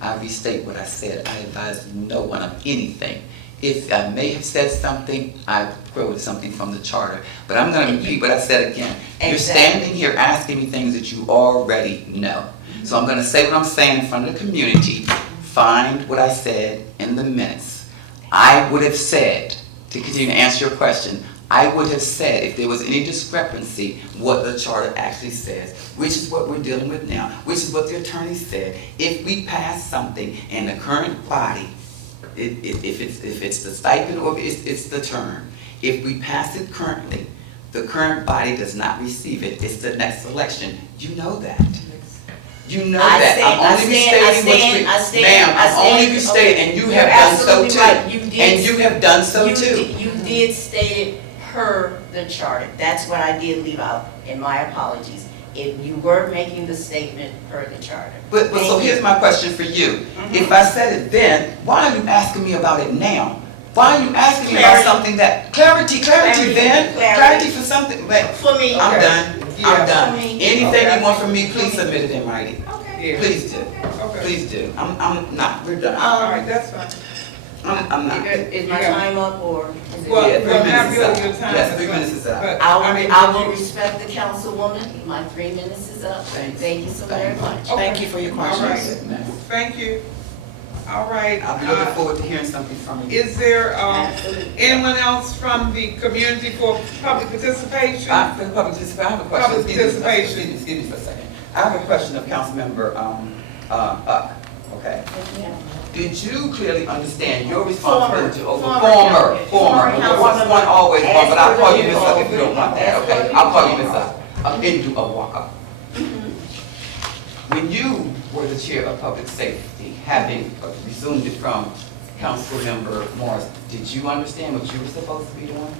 I restate what I said. I advise no one of anything. If I may have said something, I quoted something from the charter. But I'm going to repeat what I said again. You're standing here asking me things that you already know. So I'm going to say what I'm saying in front of the community. Find what I said in the minutes. I would have said, to continue to answer your question, I would have said if there was any discrepancy what the charter actually says, which is what we're dealing with now, which is what the attorney said. If we pass something in the current body, if it's the stipend or it's the term, if we pass it currently, the current body does not receive it. It's the next election. You know that. You know that. I'm only restating what you, ma'am, I'm only restating, and you have done so too. And you have done so too. You did state it per the charter. That's what I did leave out, and my apologies. If you were making the statement per the charter. But so here's my question for you. If I said it then, why are you asking me about it now? Why are you asking me about something that, clarity then? Clarity for something, but For me. I'm done. I'm done. For me. Anything you want from me, please submit it in writing. Yeah. Please do. Okay. Please do. I'm not, we're done. All right, that's fine. I'm not. Is my time up, or is it? Well, Yeah, 3 well, minutes not is really up. your time. Yes, 3 minutes is up. But, I mean, will you- respect the councilwoman. My 3 minutes is up. Thanks. Thank you so very much. Okay. Thank you for your All right. questions. Thank you. All right. I'll be looking forward to hearing something from you. Is there Absolutely. anyone else from the community for public participation? For the public participation, I have a question. Public participation. Excuse me for a second. I have a question of Councilmember, Uck, okay? Did you clearly understand your responsibility over Former former? councilmember. Once one, always one, but I'll call you Miss Uck if you don't want that, That's okay? what I'll call you you Miss want. Uck. Into a Walker. When you were the chair of public safety, having resumed it from Councilmember Morris, did you understand what you were supposed to be doing?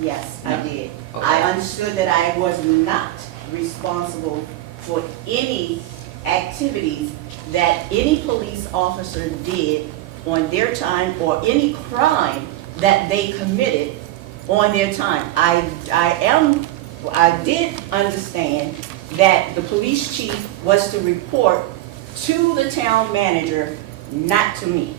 Yes, I did. Okay. I understood that I was not responsible for any activities that any police officer did on their time or any crime that they committed on their time. I did understand that the police chief was to report to the town manager, not to me.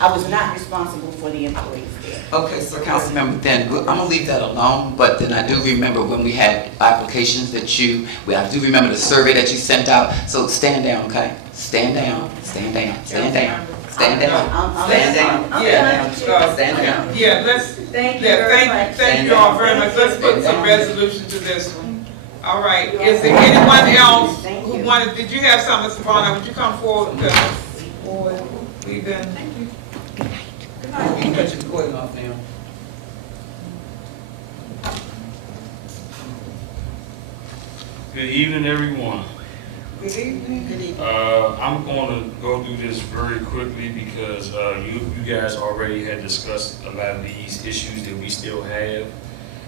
I was not responsible for the employees there. Okay, so Councilmember, then, I'm gonna leave that alone, but then I do remember when we had applications that I do remember the survey that you sent out, so stand down, okay? Stand down, stand down, stand down, stand down, stand down, I'm Yeah. done. stand down. Yeah, let's, Thank you yeah, very much. thank you all very much. Let's put some resolution to this one. All right, is there anyone else who wanted, did you have something, Mr. Bonner? Would you come forward? Because we've been. You can cut your recording off now. Good evening, everyone. Good evening. I'm going to go through this very quickly because you guys already had discussed a lot of these issues that we still have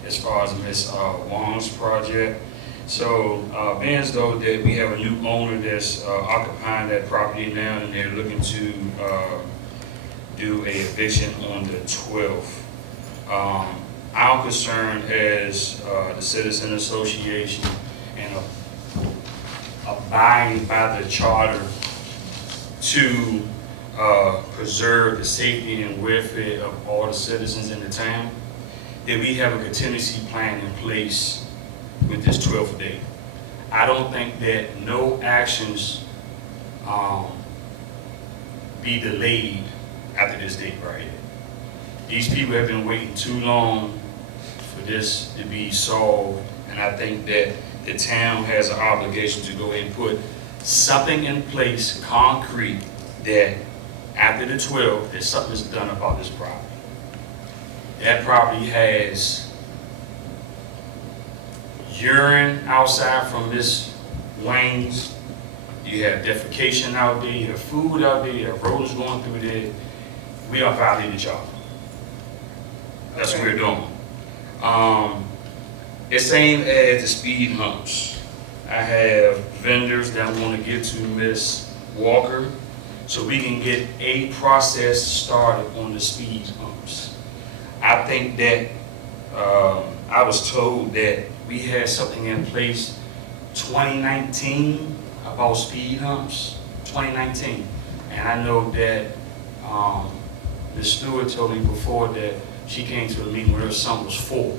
as far as Ms. Wong's project. So, being as though that we have a new owner that's occupying that property now, and they're looking to do a eviction on the 12th. Our concern as the Citizen Association and abiding by the charter to preserve the safety and welfare of all the citizens in the town, that we have a contingency plan in place with this 12th day. I don't think that no actions be delayed after this date right here. These people have been waiting too long for this to be solved, and I think that the town has an obligation to go ahead and put something in place, concrete, that after the 12th, that something is done about this property. That property has urine outside from this wings. You have defecation out there, you have food out there, you have rodents going through there. We are violating the charter. That's what we're doing. It's same as the speed humps. I have vendors that want to get to Miss Walker so we can get a process started on the speed humps. I think that I was told that we had something in place 2019 about speed humps, 2019. And I know that Ms. Stewart told me before that she came to a meeting where her son was 4.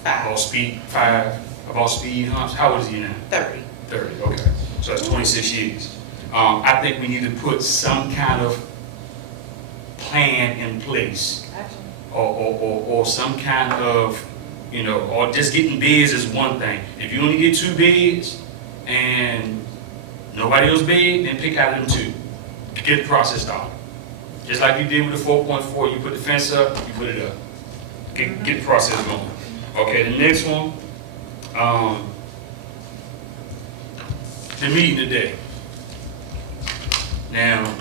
About speed humps. How old is he now? 30. 30, okay. So that's 26 years. I think we need to put some kind of plan in place. Or some kind of, or just getting bids is one thing. If you only get 2 bids and nobody else bid, then pick out of them 2 to get the process started. Just like you did with the 4.4, you put the fence up, you put it up. Get the process going. Okay, the next one, the meeting today. Now,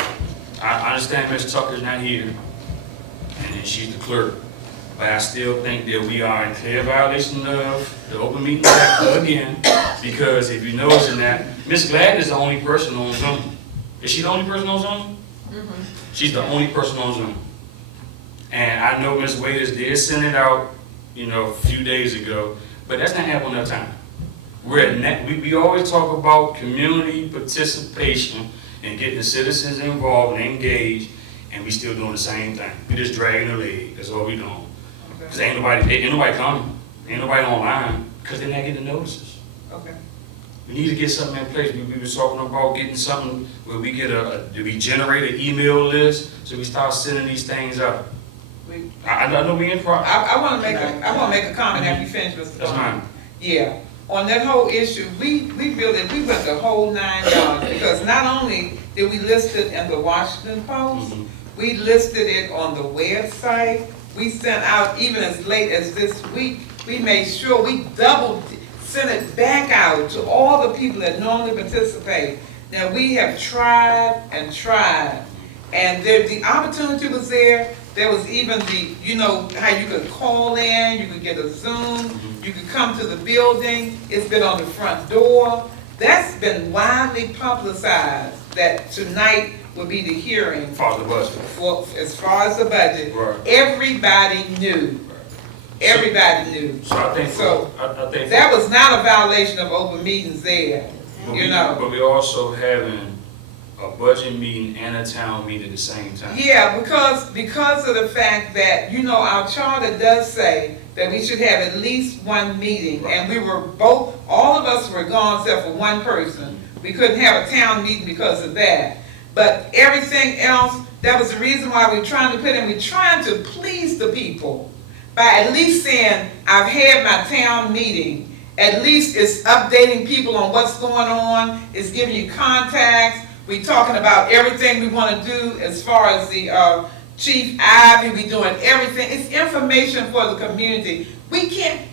I understand Ms. Tucker's not here, and then she's the clerk, but I still think that we are in clear violation of the Open Meeting Act again, because if you notice in that, Ms. Gladden is the only person on Zoom. Is she the only person on Zoom? Mm-hmm. She's the only person on Zoom. And I know Ms. Waiters did send it out, a few days ago, but that's not happening enough time. We always talk about community participation and getting the citizens involved and engaged, and we still doing the same thing. We just dragging the leg. That's what we doing. Because ain't nobody coming, ain't nobody online, because they're not getting the notices. Okay. We need to get something in place. We were talking about getting something where we get we generate an email list, so we start sending these things out. I know we in progress. I want to make a comment after you finish, Mr. That's Bond. fine. Yeah, on that whole issue, we went the whole 9 yards, because not only did we list it in the Washington Post, we listed it on the website. We sent out, even as late as this week, we made sure we sent it back out to all the people that normally participate. Now, we have tried and tried, and the opportunity was there. There was even how you could call in, you could get a Zoom, you could come to the building. It's been on the front door. That's been widely publicized that tonight will be the hearing. As far as the budget. As far as the budget, right. Everybody knew. Everybody knew. So I think that was not a violation of open meetings there. But we also having a budget meeting and a town meeting at the same time. Yeah, because of the fact that, our charter does say that we should have at least 1 meeting, right. And we were all of us were gone except for 1 person. We couldn't have a town meeting because of that. But everything else, that was the reason why we're trying to please the people by at least saying, I've had my town meeting. At least it's updating people on what's going on, it's giving you contacts. We're talking about everything we want to do as far as the Chief Ivy, we're doing everything. It's information for the community.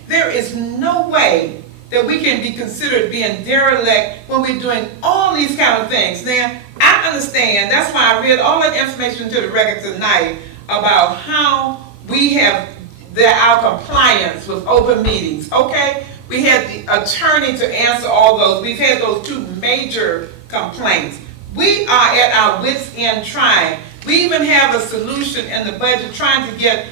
There is no way that we can be considered being derelict when we're doing all these kind of things. Now, I understand, that's why I read all that information to the record tonight about how we have our compliance with open meetings, okay? We had the attorney to answer all those. We've had those 2 major complaints. We are at our wits' end trying. We even have a solution in the budget trying to get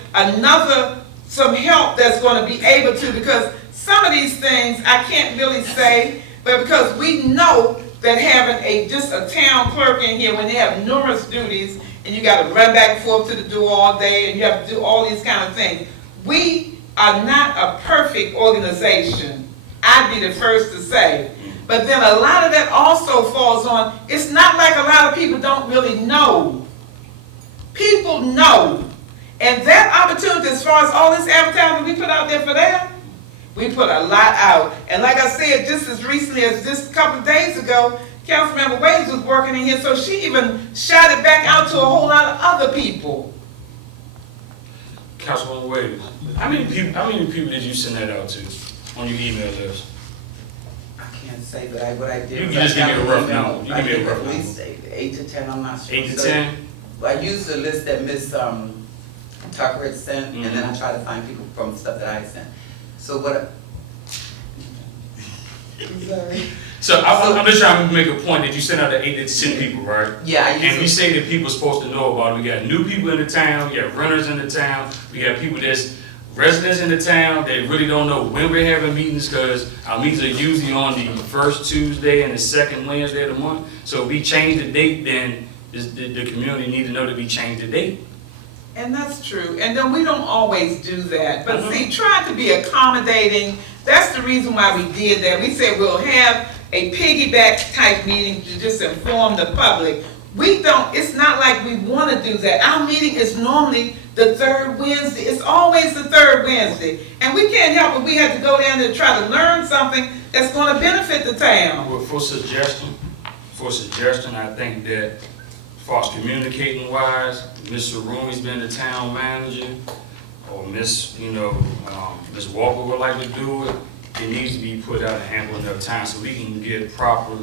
some help that's going to be able to, because some of these things I can't really say, but because we know than having just a town clerk in here when they have numerous duties and you gotta run back and forth to the door all day and you have to do all these kind of things. We are not a perfect organization, I'd be the first to say. But then a lot of that also falls on, it's not like a lot of people don't really know. People know. And that opportunity, as far as all this advertising we put out there for that, we put a lot out. And like I said, just as recently as just a couple of days ago, Councilmember Waves was working in here, so she even shot it back out to a whole lot of other people. Councilwoman Wade, how many people did you send that out to on your email list? I can't say, but what I did. You was can just I give me a got rough an email. number. You give me a I rough think number. at least 8 to 10, I'm not sure. 8 to So, 10? I used the list that Miss Tucker had sent, and then I tried to find people from stuff that I had sent. So what? I'm sorry. So I'm just trying to make a point that you sent out to 8 to 10 people, right? Yeah, I And we used to. say that people are supposed to know about it. We got new people in the town, we got renters in the town, we got people that's residents in the town that really don't know when we're having meetings, because our meetings are usually on the first Tuesday and the second Wednesday of the month. So if we change the date, then the community need to know that we changed the date. And that's true. And then we don't always do that. But see, try to be accommodating. That's the reason why we did that. We said we'll have a piggyback type meeting to just inform the public. We don't, it's not like we want to do that. Our meeting is normally the third Wednesday. It's always the third Wednesday. And we can't help it. We have to go down there and try to learn something that's going to benefit the town. Well, for suggestion, I think that as far as communicating wise, Mr. Rooney's been the town manager, or Miss Walker would like to do it. It needs to be put out in ample enough time so we can get proper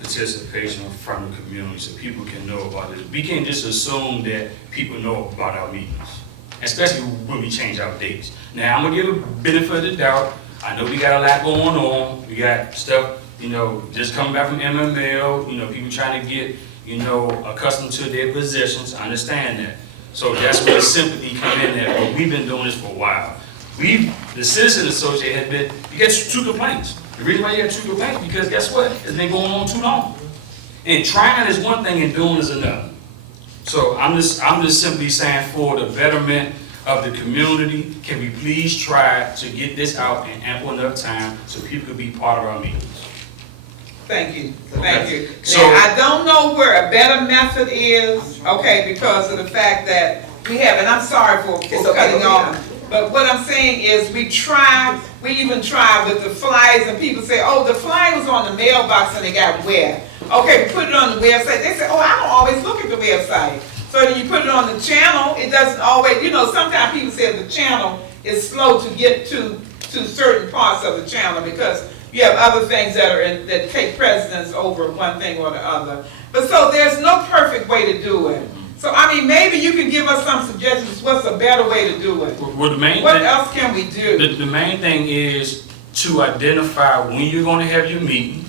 participation from the community, so people can know about this. We can't just assume that people know about our meetings, especially when we change our dates. Now, I'm gonna give a benefit of the doubt. I know we got a lot going on. We got stuff, just coming back from MML, people trying to get, accustomed to their positions. I understand that. So that's where the sympathy come in there, but we've been doing this for a while. The Citizen Association you get 2 complaints. The reason why you got 2 complaints, because guess what? It's been going on too long. And trying is one thing and doing is another. So I'm just simply saying, for the betterment of the community, can we please try to get this out in ample enough time so people could be part of our meetings? Thank you, thank you. So- Now, I don't know where a better method is, okay, because of the fact that we have, and I'm sorry for cutting off, but what I'm saying is we even tried with the flyers, and people say, oh, the flyer was on the mailbox and it got wet. Okay, we put it on the website. They say, oh, I don't always look at the website. So then you put it on the channel, it doesn't always, sometimes people say the channel is slow to get to certain parts of the channel because you have other things that take precedence over one thing or the other. But so there's no perfect way to do it. So maybe you can give us some suggestions. What's a better way to do it? Well, What else can we do? The main thing is to identify when you're going to have your meeting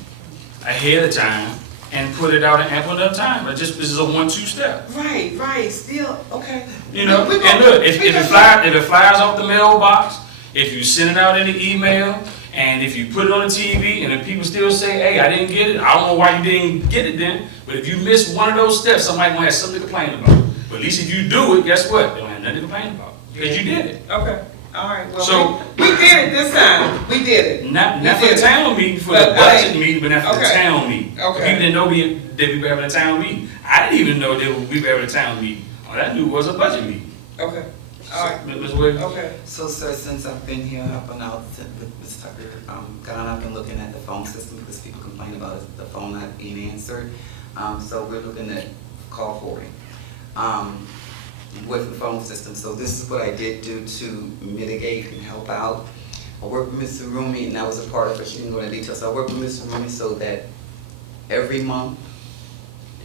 ahead of time and put it out in ample enough time. This is a 1-2 step. Right. Still, okay. And look, if it flies off the mailbox, if you send it out in the email, and if you put it on the TV, and if people still say, hey, I didn't get it, I don't know why you didn't get it then. But if you miss one of those steps, somebody gonna have something to complain about. But at least if you do it, guess what? They don't have nothing to complain about because you did it. Okay. All right. Well, So we did it this time. We did it. Not for the town meeting, for the budget meeting, but not for the town meeting. Okay. People didn't know that we were having a town meeting. I didn't even know that we were having a town meeting. All I knew was a budget meeting. Okay. All right. Ms. Williams? Okay. So, sir, since I've been here, I've been out with Ms. Tucker, I've been looking at the phone system because people complain about the phone not being answered. So we're looking at call forwarding with the phone system. So this is what I did do to mitigate and help out. I worked with Mr. Rumi, and that was a part of it. She didn't go into detail. So I worked with Mr. Rumi so that every month,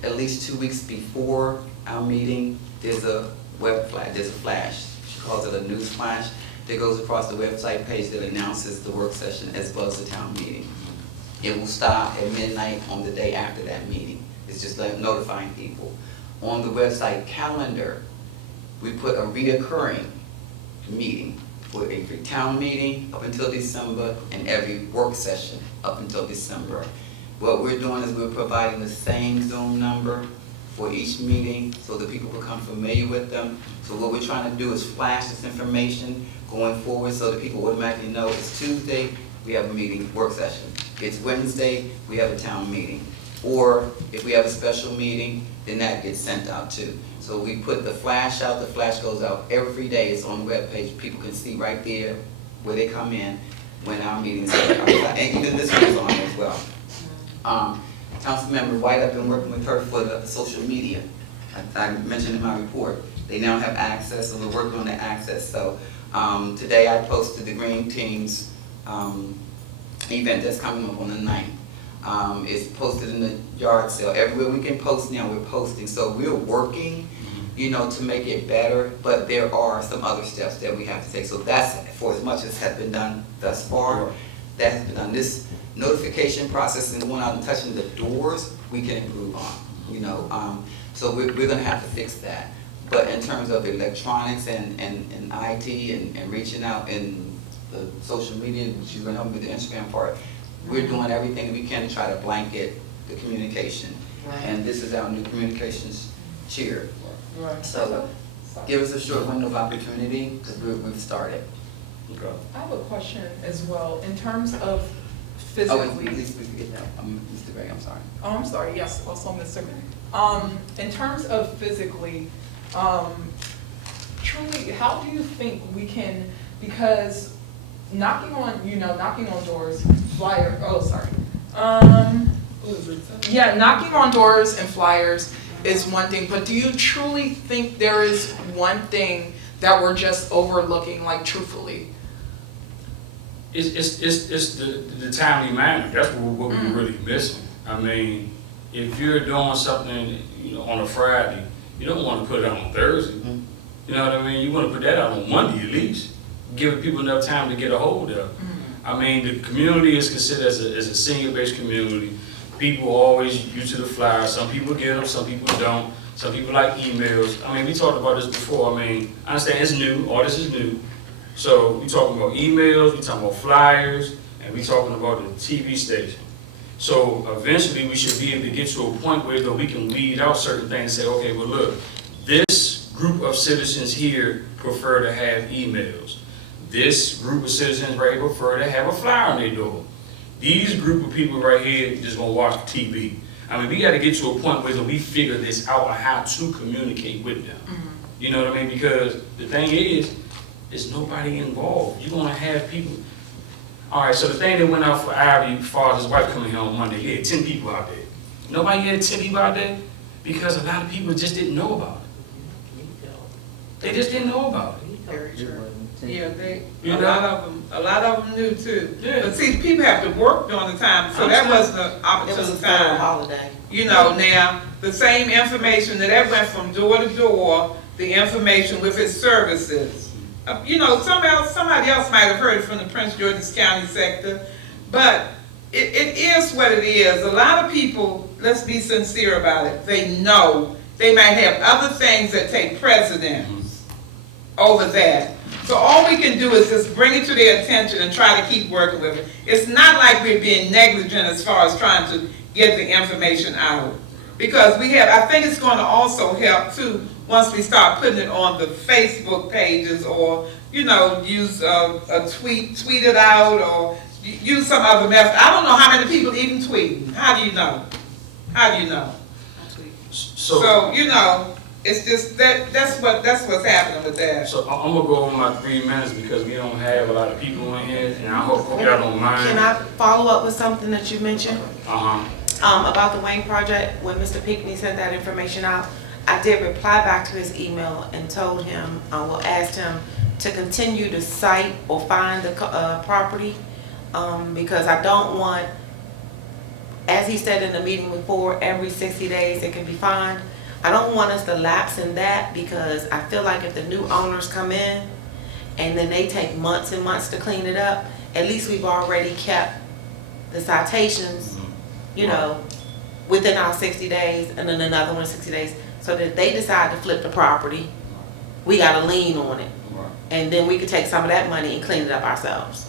at least 2 weeks before our meeting, there's a there's a flash. She calls it a news flash that goes across the website page that announces the work session as well as the town meeting. It will stop at midnight on the day after that meeting. It's just like notifying people. On the website calendar, we put a reoccurring meeting for every town meeting up until December and every work session up until December. What we're doing is we're providing the same Zoom number for each meeting so that people become familiar with them. So what we're trying to do is flash this information going forward so that people automatically know it's Tuesday, we have a meeting, work session. It's Wednesday, we have a town meeting. Or if we have a special meeting, then that gets sent out too. So we put the flash out, the flash goes out every day. It's on the webpage. People can see right there where they come in when our meetings are. And even this one is on as well. Councilmember White, I've been working with her for the social media. I mentioned in my report, they now have access, so we're working on the access. So today I posted the Green Team's event that's coming up on the 9th. It's posted in the yard sale. Everywhere we can post now, we're posting. So we're working, you know, to make it better, but there are some other steps that we have to take. So that's for as much as has been done thus far. That has been done. This notification process and going out and touching the doors, we can improve on, you know. So we're gonna have to fix that. But in terms of electronics and IT and reaching out in the social media, she's gonna help me with the Instagram part, we're doing everything that we can to try to blanket the communication. Right. And this is our new communications chair. Right. So give us a short window of opportunity because we've started. Okay. I have a question as well, in terms of Oh, physically. please forget that. Mr. Gray, I'm sorry. Oh, I'm sorry, yes, also Mr. In terms of physically, truly, how do you think we can, because knocking on doors, yeah, knocking on doors and flyers is one thing, but do you truly think there is one thing that we're just overlooking, like truthfully? It's the timely manner. That's what we're really missing. I mean, if you're doing something, you know, on a Friday, you don't want to put it out on Thursday. You know what I mean? You want to put that out on Monday at least, giving people enough time to get a hold of. I mean, the community is considered as a senior-based community. People are always used to the flyers. Some people get them, some people don't. Some people like emails. I mean, we talked about this before. I mean, I understand it's new. All this is new. So we talking about emails, we talking about flyers, and we talking about the TV station. So eventually we should be able to get to a point where we can weed out certain things and say, okay, well look, this group of citizens here prefer to have emails. This group of citizens right here prefer to have a flyer on their door. These group of people right here just gonna watch TV. I mean, we gotta get to a point where we figure this out on how to communicate with them. You know what I mean? Because the thing is nobody involved. You're gonna have people. All right, so the thing that went out for Ivy, father's wife coming here on Monday, he had 10 people out there. Nobody had 10 people out there because a lot of people just didn't know about it. They just didn't know about it. Very true. Yeah, You a know? lot of them knew too. Yeah. But see, people have to work during the time, so that wasn't an It was a opportune federal time. holiday. You know, now, the same information that went from door to door, the information with its services. You know, somebody else might have heard it from the Prince George's County sector, but it is what it is. A lot of people, let's be sincere about it, they know they might have other things that take precedence over that. So all we can do is just bring it to their attention and try to keep working with it. It's not like we're being negligent as far as trying to get the information out. Because I think it's going to also help too, once we start putting it on the Facebook pages or, you know, use a tweet it out or use some other method. I don't know how many people even tweeting. How do you know? How do you know? So you know, it's just that's what's happening with that. So I'm gonna go over my 3 minutes because we don't have a lot of people in here, and I hope y'all don't mind. Can I follow up with something that you mentioned? Uh-huh. About the Wayne project, when Mr. Pinckney sent that information out, I did reply back to his email and told him, asked him to continue to cite or find the property, because I don't want, as he said in the meeting before, every 60 days it can be fined. I don't want us to lapse in that because I feel like if the new owners come in and then they take months and months to clean it up, at least we've already kept the citations, you know, within our 60 days and then another one 60 days. So that if they decide to flip the property, we got a lien on it. Right. And then we could take some of that money and clean it up ourselves.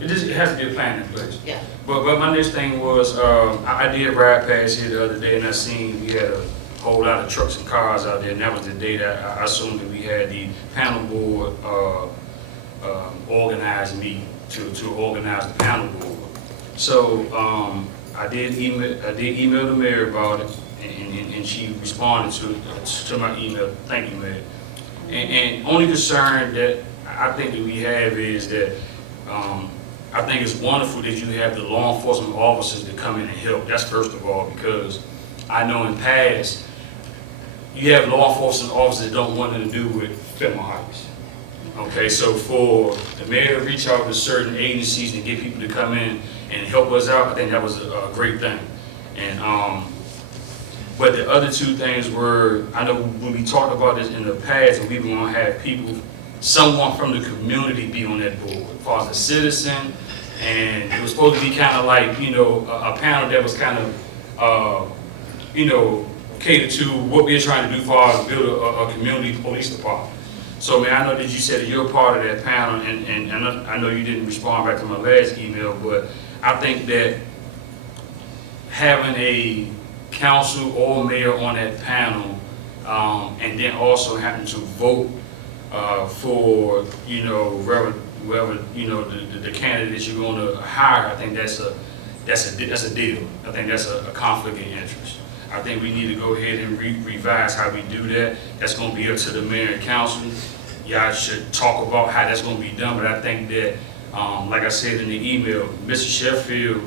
Right. It has to be a plan in place. Yeah. But my next thing was, I did ride past here the other day and I seen we had a whole lot of trucks and cars out there, and that was the day that I assumed that we had the panel board, organized meeting to organize the panel board. So, I did email the mayor about it, and she responded to my email. Thank you, Mayor. And only concern that I think that we have is that, I think it's wonderful that you have the law enforcement officers to come in and help. That's first of all, because I know in past, you have law enforcement officers that don't want nothing to do with Fairmount Heights. Okay, so for the mayor to reach out to certain agencies and get people to come in and help us out, I think that was a great thing. And, but the other two things were, I know when we talked about this in the past, and we were gonna have people, someone from the community be on that board, as far as a citizen, and it was supposed to be kind of like, you know, a panel that was kind of, you know, catered to what we're trying to do for us, build a community police department. So, man, I know that you said that you're a part of that panel, and I know you didn't respond back to my last email, but I think that having a council or mayor on that panel, and then also having to vote for, you know, whoever you know, the candidate you're going to hire, I think that's a deal. I think that's a conflict of interest. I think we need to go ahead and revise how we do that. That's going to be up to the mayor and council. Y'all should talk about how that's going to be done, but I think that, like I said in the email, Mr. Sheffield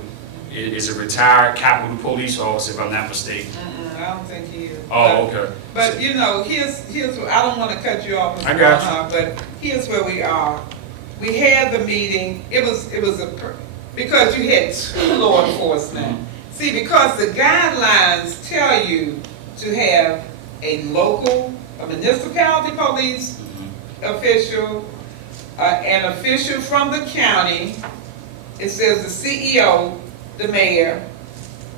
is a retired Capitol Police officer, if I'm not mistaken. I don't think he is. Oh, okay. But you know, here's what, I don't want to cut you off, Mr. I got Barnhart, but here's where we are. We had the meeting. It was because you had two law enforcement. See, because the guidelines tell you to have a municipality police official, an official from the county. It says the CEO, the mayor.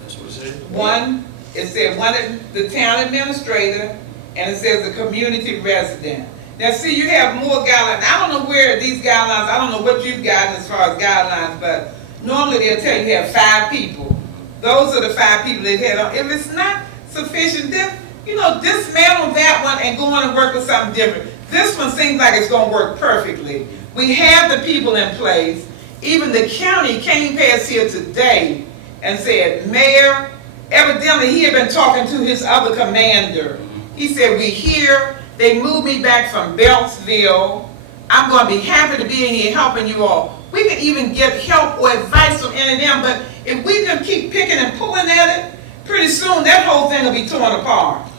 That's what it said. It said one, the town administrator, and it says the community resident. Now, see, you have more guidelines. I don't know where these guidelines, I don't know what you've gotten as far as guidelines, but normally they'll tell you have 5 people. Those are the 5 people they've had on. If it's not sufficient, then, you know, dismantle that one and go on and work with something different. This one seems like it's going to work perfectly. We have the people in place. Even the county came past here today and said, Mayor, evidently he had been talking to his other commander. He said, we here. They moved me back from Beltsville. I'm going to be happy to be in here helping you all. We can even get help or advice from any of them, but if we can keep picking and pulling at it, pretty soon that whole thing will be torn apart.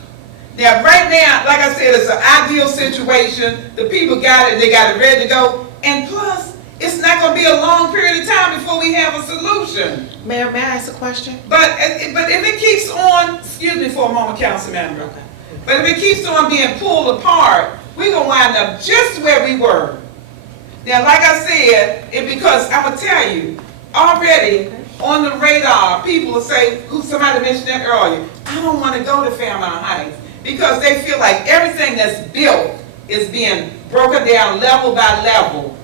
Now, right now, like I said, it's an ideal situation. The people got it, they got it ready to go. And plus, it's not going to be a long period of time before we have a solution. Mayor, may I ask a question? But if it keeps on, excuse me for a moment, council member. Okay. But if it keeps on being pulled apart, we're going to wind up just where we were. Now, like I said, because I'm going to tell you, already on the radar, people will say, somebody mentioned that earlier, I don't want to go to Fairmount Heights because they feel like everything that's built is being broken down level by level.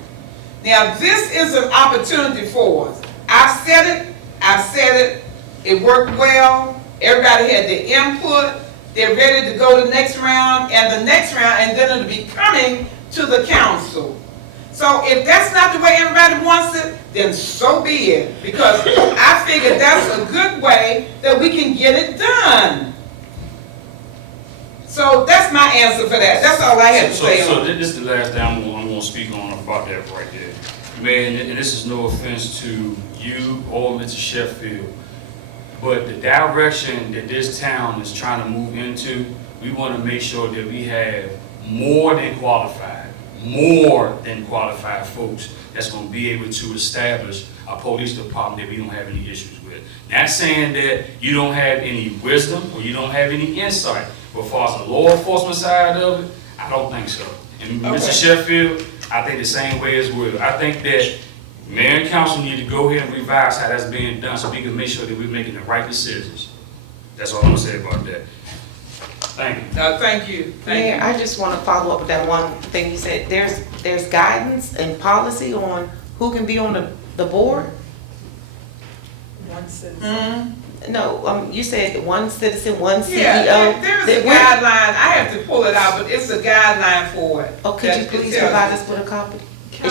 Now, this is an opportunity for us. I've said it, it worked well, everybody had their input, they're ready to go to the next round, and then it'll be coming to the council. So if that's not the way everybody wants it, then so be it, because I figure that's a good way that we can get it done. So that's my answer for that. That's all I had to say on it. So this is the last thing I'm going to speak on about that right there. Man, and this is no offense to you or Mr. Sheffield, but the direction that this town is trying to move into, we want to make sure that we have more than qualified folks that's going to be able to establish a police department that we don't have any issues with. Not saying that you don't have any wisdom or you don't have any insight, but as far as the law enforcement side of it, I don't think so. And Mr. Sheffield, I think the same way as well. I think that mayor and council need to go ahead and revise how that's being done so we can make sure that we're making the right decisions. That's all I'm going to say about that. Thank you. No, thank you. Mayor, I just want to follow up with that one thing you said. There's guidance and policy on who can be on the The board? One citizen. Mhm. No, you said one citizen, one CEO. Yeah, there's a That- where- guideline, I have to pull it out, but it's a guideline for it. Oh, could you That- it please tells provide you. us with a copy?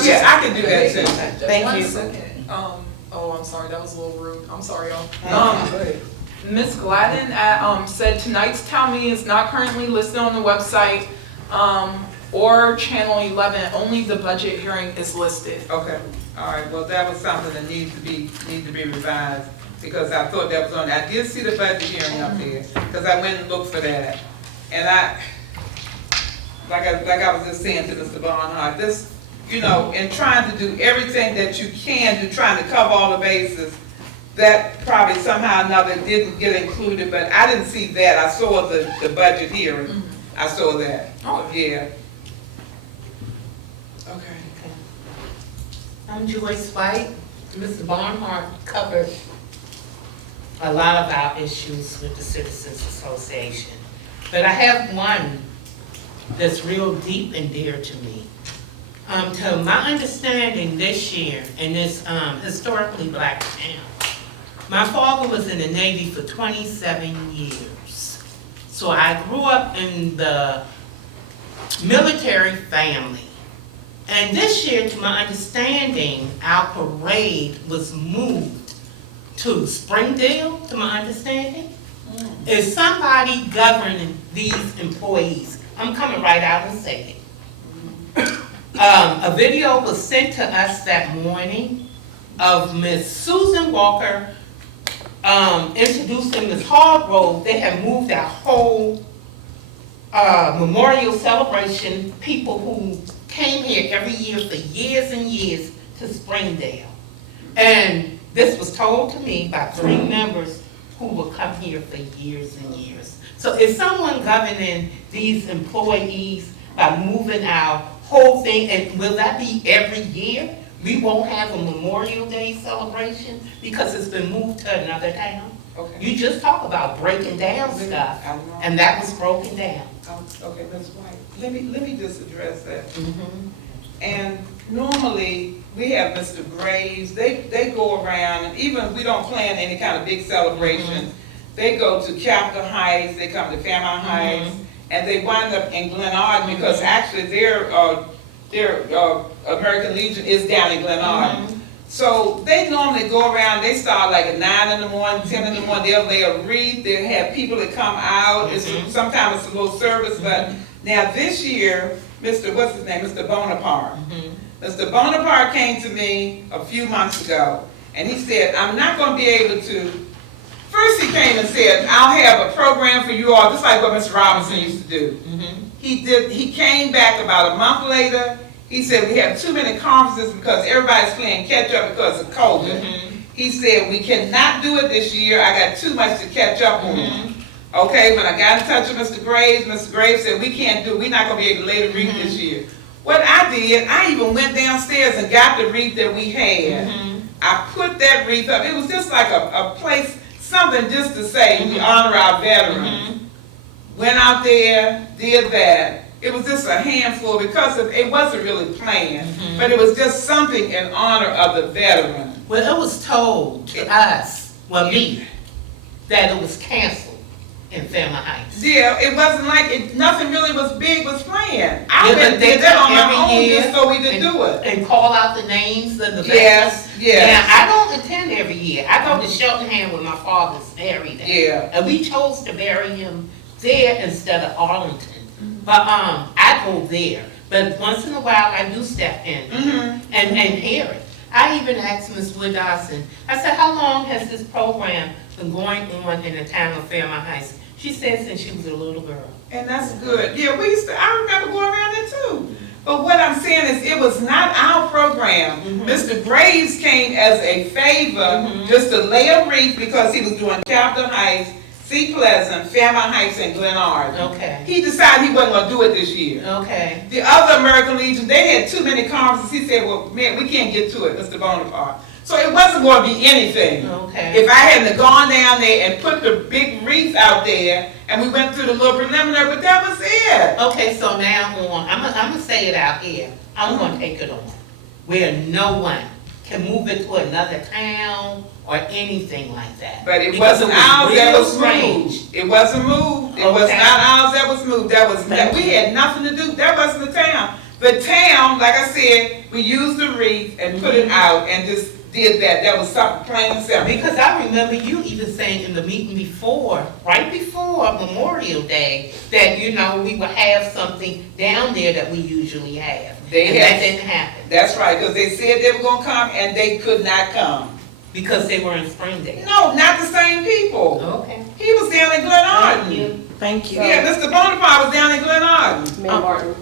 Yeah, I can do that too. Thank One you. second, oh, I'm sorry, that was a little rude, I'm sorry, y'all. Go ahead. Ms. Gladden said tonight's town meeting is not currently listed on the website, or Channel 11, only the budget hearing is listed. Okay, all right, well, that was something that needs to be revised, because I thought that was on, I did see the budget hearing up there, because I went and looked for that. And like I was just saying to Mr. Barnhart, this, in trying to do everything that you can do, trying to cover all the bases, that probably somehow or another didn't get included, but I didn't see that. I saw the budget hearing. I saw that. Oh. Yeah. Okay. I'm Joyce White. Mr. Barnhart covered a lot of our issues with the Citizens Association. But I have one that's real deep and dear to me. To my understanding this year, in this historically black town, my father was in the Navy for 27 years. So I grew up in the military family. And this year, to my understanding, our parade was moved to Springdale, to my understanding. Is somebody governing these employees? I'm coming right out and saying it. A video was sent to us that morning of Miss Susan Walker introducing Ms. Hargrove. They have moved our whole memorial celebration, people who came here every year for years and years, to Springdale. And this was told to me by 3 members who will come here for years and years. So is someone governing these employees by moving our whole thing, and will that be every year? We won't have a Memorial Day celebration because it's been moved to another town? Okay. You just talk about breaking down stuff, and that was broken down. Okay, Ms. White, let me just address that. And normally, we have Mr. Graves, they go around, and even if we don't plan any kind of big celebrations, they go to Capitol Heights, they come to Fairmount Heights, and they wind up in Glenard, because actually their American Legion is down in Glenard. So they normally go around, they start like at 9 in the morning, 10 in the morning, they'll lay a wreath, they'll have people that come out, sometimes it's a little service, but now this year, what's his name, Mr. Bonaparte. Mr. Bonaparte came to me a few months ago, and he said, I'm not gonna be able to, first he came and said, I'll have a program for you all, just like what Mr. Robinson used to do. He came back about a month later. He said, we have too many conferences because everybody's playing catch up because of COVID. He said, we cannot do it this year. I got too much to catch up on. Okay, when I got in touch with Mr. Graves said, we can't do it. We're not going to be able to lay the wreath this year. What I did, I even went downstairs and got the wreath that we had. I put that wreath up. It was just like a place, something just to say we honor our veterans. Went out there, did that. It was just a handful because it wasn't really planned, but it was just something in honor of the veteran. Well, it was told to us, me, that it was canceled in Fairmount Heights. Yeah, it wasn't like nothing really was planned. I Yeah, went but they did that on come my every own year just so we could do it. And call out the names of the veterans. Yes. Now, I don't attend every year. I go to Cheltenham where my father's buried at. Yeah. And we chose to bury him there instead of Arlington. But I go there. But once in a while, I do step in and hear it. I even asked Ms. Wood Dawson, I said, how long has this program been going on in the town of Fairmount Heights? She said since she was a little girl. And that's good. Yeah, I remember going around there too. But what I'm saying is it was not our program. Mr. Graves came as a favor just to lay a wreath because he was doing Capitol Heights, Sea Pleasant, Fairmount Heights, and Glenard. Okay. He decided he wasn't going to do it this year. Okay. The other American Legion, they had too many conferences. He said, well, man, we can't get to it, Mr. Bonaparte. So it wasn't going to be anything. Okay. If I hadn't gone down there and put the big wreath out there, and we went through the little preliminary, but that was it. Okay, so now on, I'm gonna say it out here. I'm gonna take it on. Where no one can move it to another town or anything like that. But it Because wasn't ours that real was strange. moved. It wasn't moved. It was Okay. not ours that was moved. That was, Thank we you. had nothing to do, that wasn't the town. The town, like I said, we used the wreath and put it out and just did that. That was something plain and simple. Because I remember you even saying in the meeting before, right before Memorial Day, that, you know, we would have something down there that we usually have. They And had- that didn't happen, That's right, because they said they were gonna come and they could not come. because they were in Springdale. No, not the same people. Okay. He was down in Glen Thank Arden. you. Thank you. Yeah, Mr. Bonaparte was down in Glen Arden. Mayor Martin,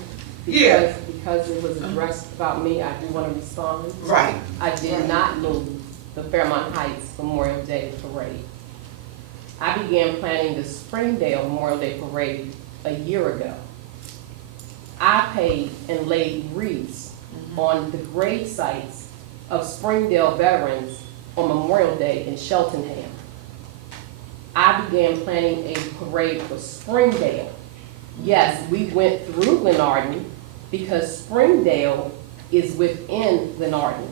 Yeah. because it was addressed about me, I do want to respond. Right. I did not move the Fairmount Heights Memorial Day Parade. I began planning the Springdale Memorial Day Parade a year ago. I paid and laid wreaths on the grave sites of Springdale veterans on Memorial Day in Cheltenham. I began planning a parade for Springdale. Yes, we went through Glen Arden because Springdale is within Glen Arden.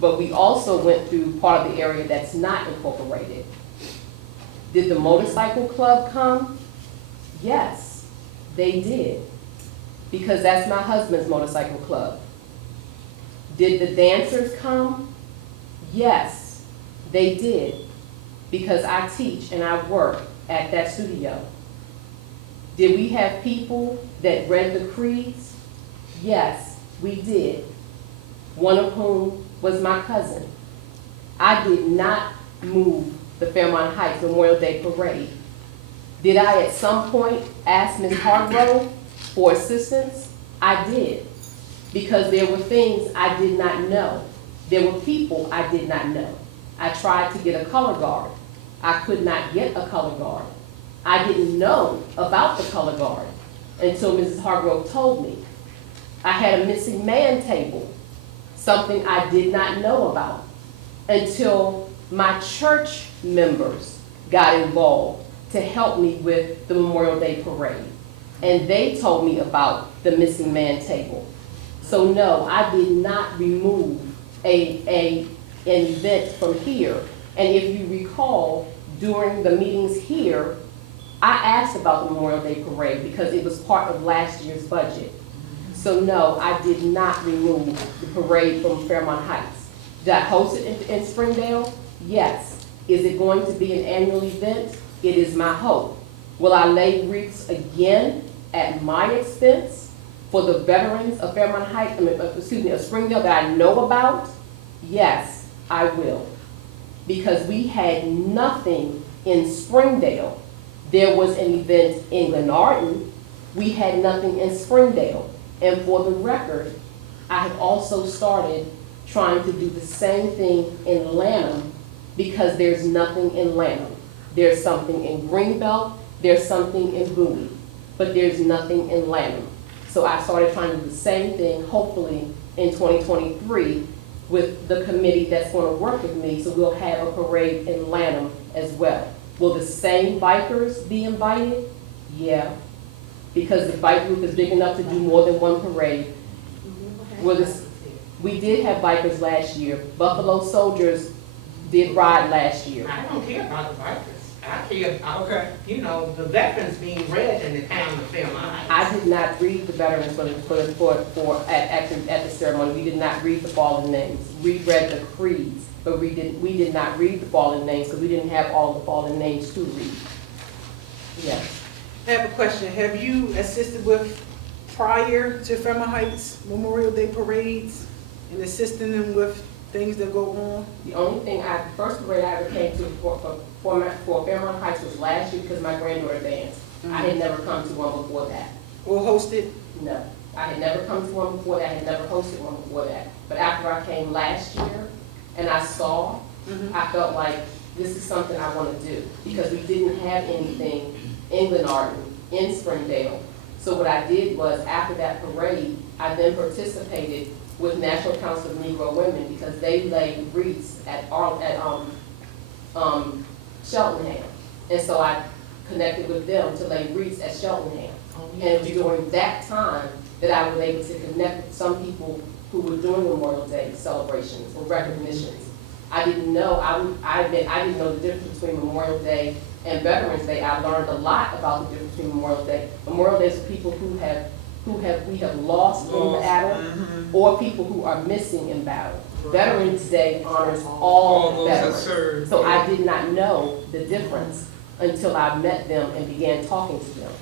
But we also went through part of the area that's not incorporated. Did the motorcycle club come? Yes, they did, because that's my husband's motorcycle club. Did the dancers come? Yes, they did, because I teach and I work at that studio. Did we have people that read the creeds? Yes, we did, one of whom was my cousin. I did not move the Fairmount Heights Memorial Day Parade. Did I at some point ask Ms. Hargrove for assistance? I did, because there were things I did not know. There were people I did not know. I tried to get a color guard. I could not get a color guard. I didn't know about the color guard until Mrs. Hargrove told me. I had a missing man table, something I did not know about until my church members got involved to help me with the Memorial Day Parade. And they told me about the missing man table. So no, I did not remove an event from here. And if you recall, during the meetings here, I asked about the Memorial Day Parade because it was part of last year's budget. So no, I did not remove the parade from Fairmount Heights. Did I host it in Springdale? Yes. Is it going to be an annual event? It is my hope. Will I lay wreaths again at my expense for the veterans of Fairmount Heights, of Springdale that I know about? Yes, I will. Because we had nothing in Springdale. There was an event in Glen Arden. We had nothing in Springdale. And for the record, I have also started trying to do the same thing in Lanham because there's nothing in Lanham. There's something in Greenbelt, there's something in Bowie, but there's nothing in Lanham. So I started trying to do the same thing, hopefully in 2023, with the committee that's going to work with me, so we'll have a parade in Lanham as well. Will the same bikers be invited? Yeah, because the bike group is big enough to do more than one parade. We did have bikers last year. Buffalo Soldiers did ride last year. I don't care about the bikers. I care about, Okay. you know, the veterans being read in the town of Fairmount Heights. I did not read the veterans at the ceremony. We did not read the fallen names. We read the creeds, but we did not read the fallen names because we didn't have all the fallen names to read. Yes. I have a question. Have you assisted with, prior to Fairmount Heights Memorial Day parades, and assisting them with things that go on? The only thing first parade I ever came to for Fairmount Heights was last year because my granddaughter danced. I had never come to one before that. Or hosted? No, I had never come to one before that, I had never hosted one before that. But after I came last year and I saw, I felt like this is something I want to do because we didn't have anything in Glen Arden, in Springdale. So what I did was after that parade, I then participated with National Council of Negro Women because they laid wreaths at Cheltenham. And so I connected with them to lay wreaths at Cheltenham. And it was during that time that I was able to connect with some people who were doing Memorial Day celebrations and recognitions. I didn't know, I didn't know the difference between Memorial Day and Veterans Day. I learned a lot about the difference between Memorial Day. Memorial Day is for people we have lost in battle, or people who are missing in battle. Veterans Day honors all those that veterans. served. So I did not know the difference until I met them and began talking to them.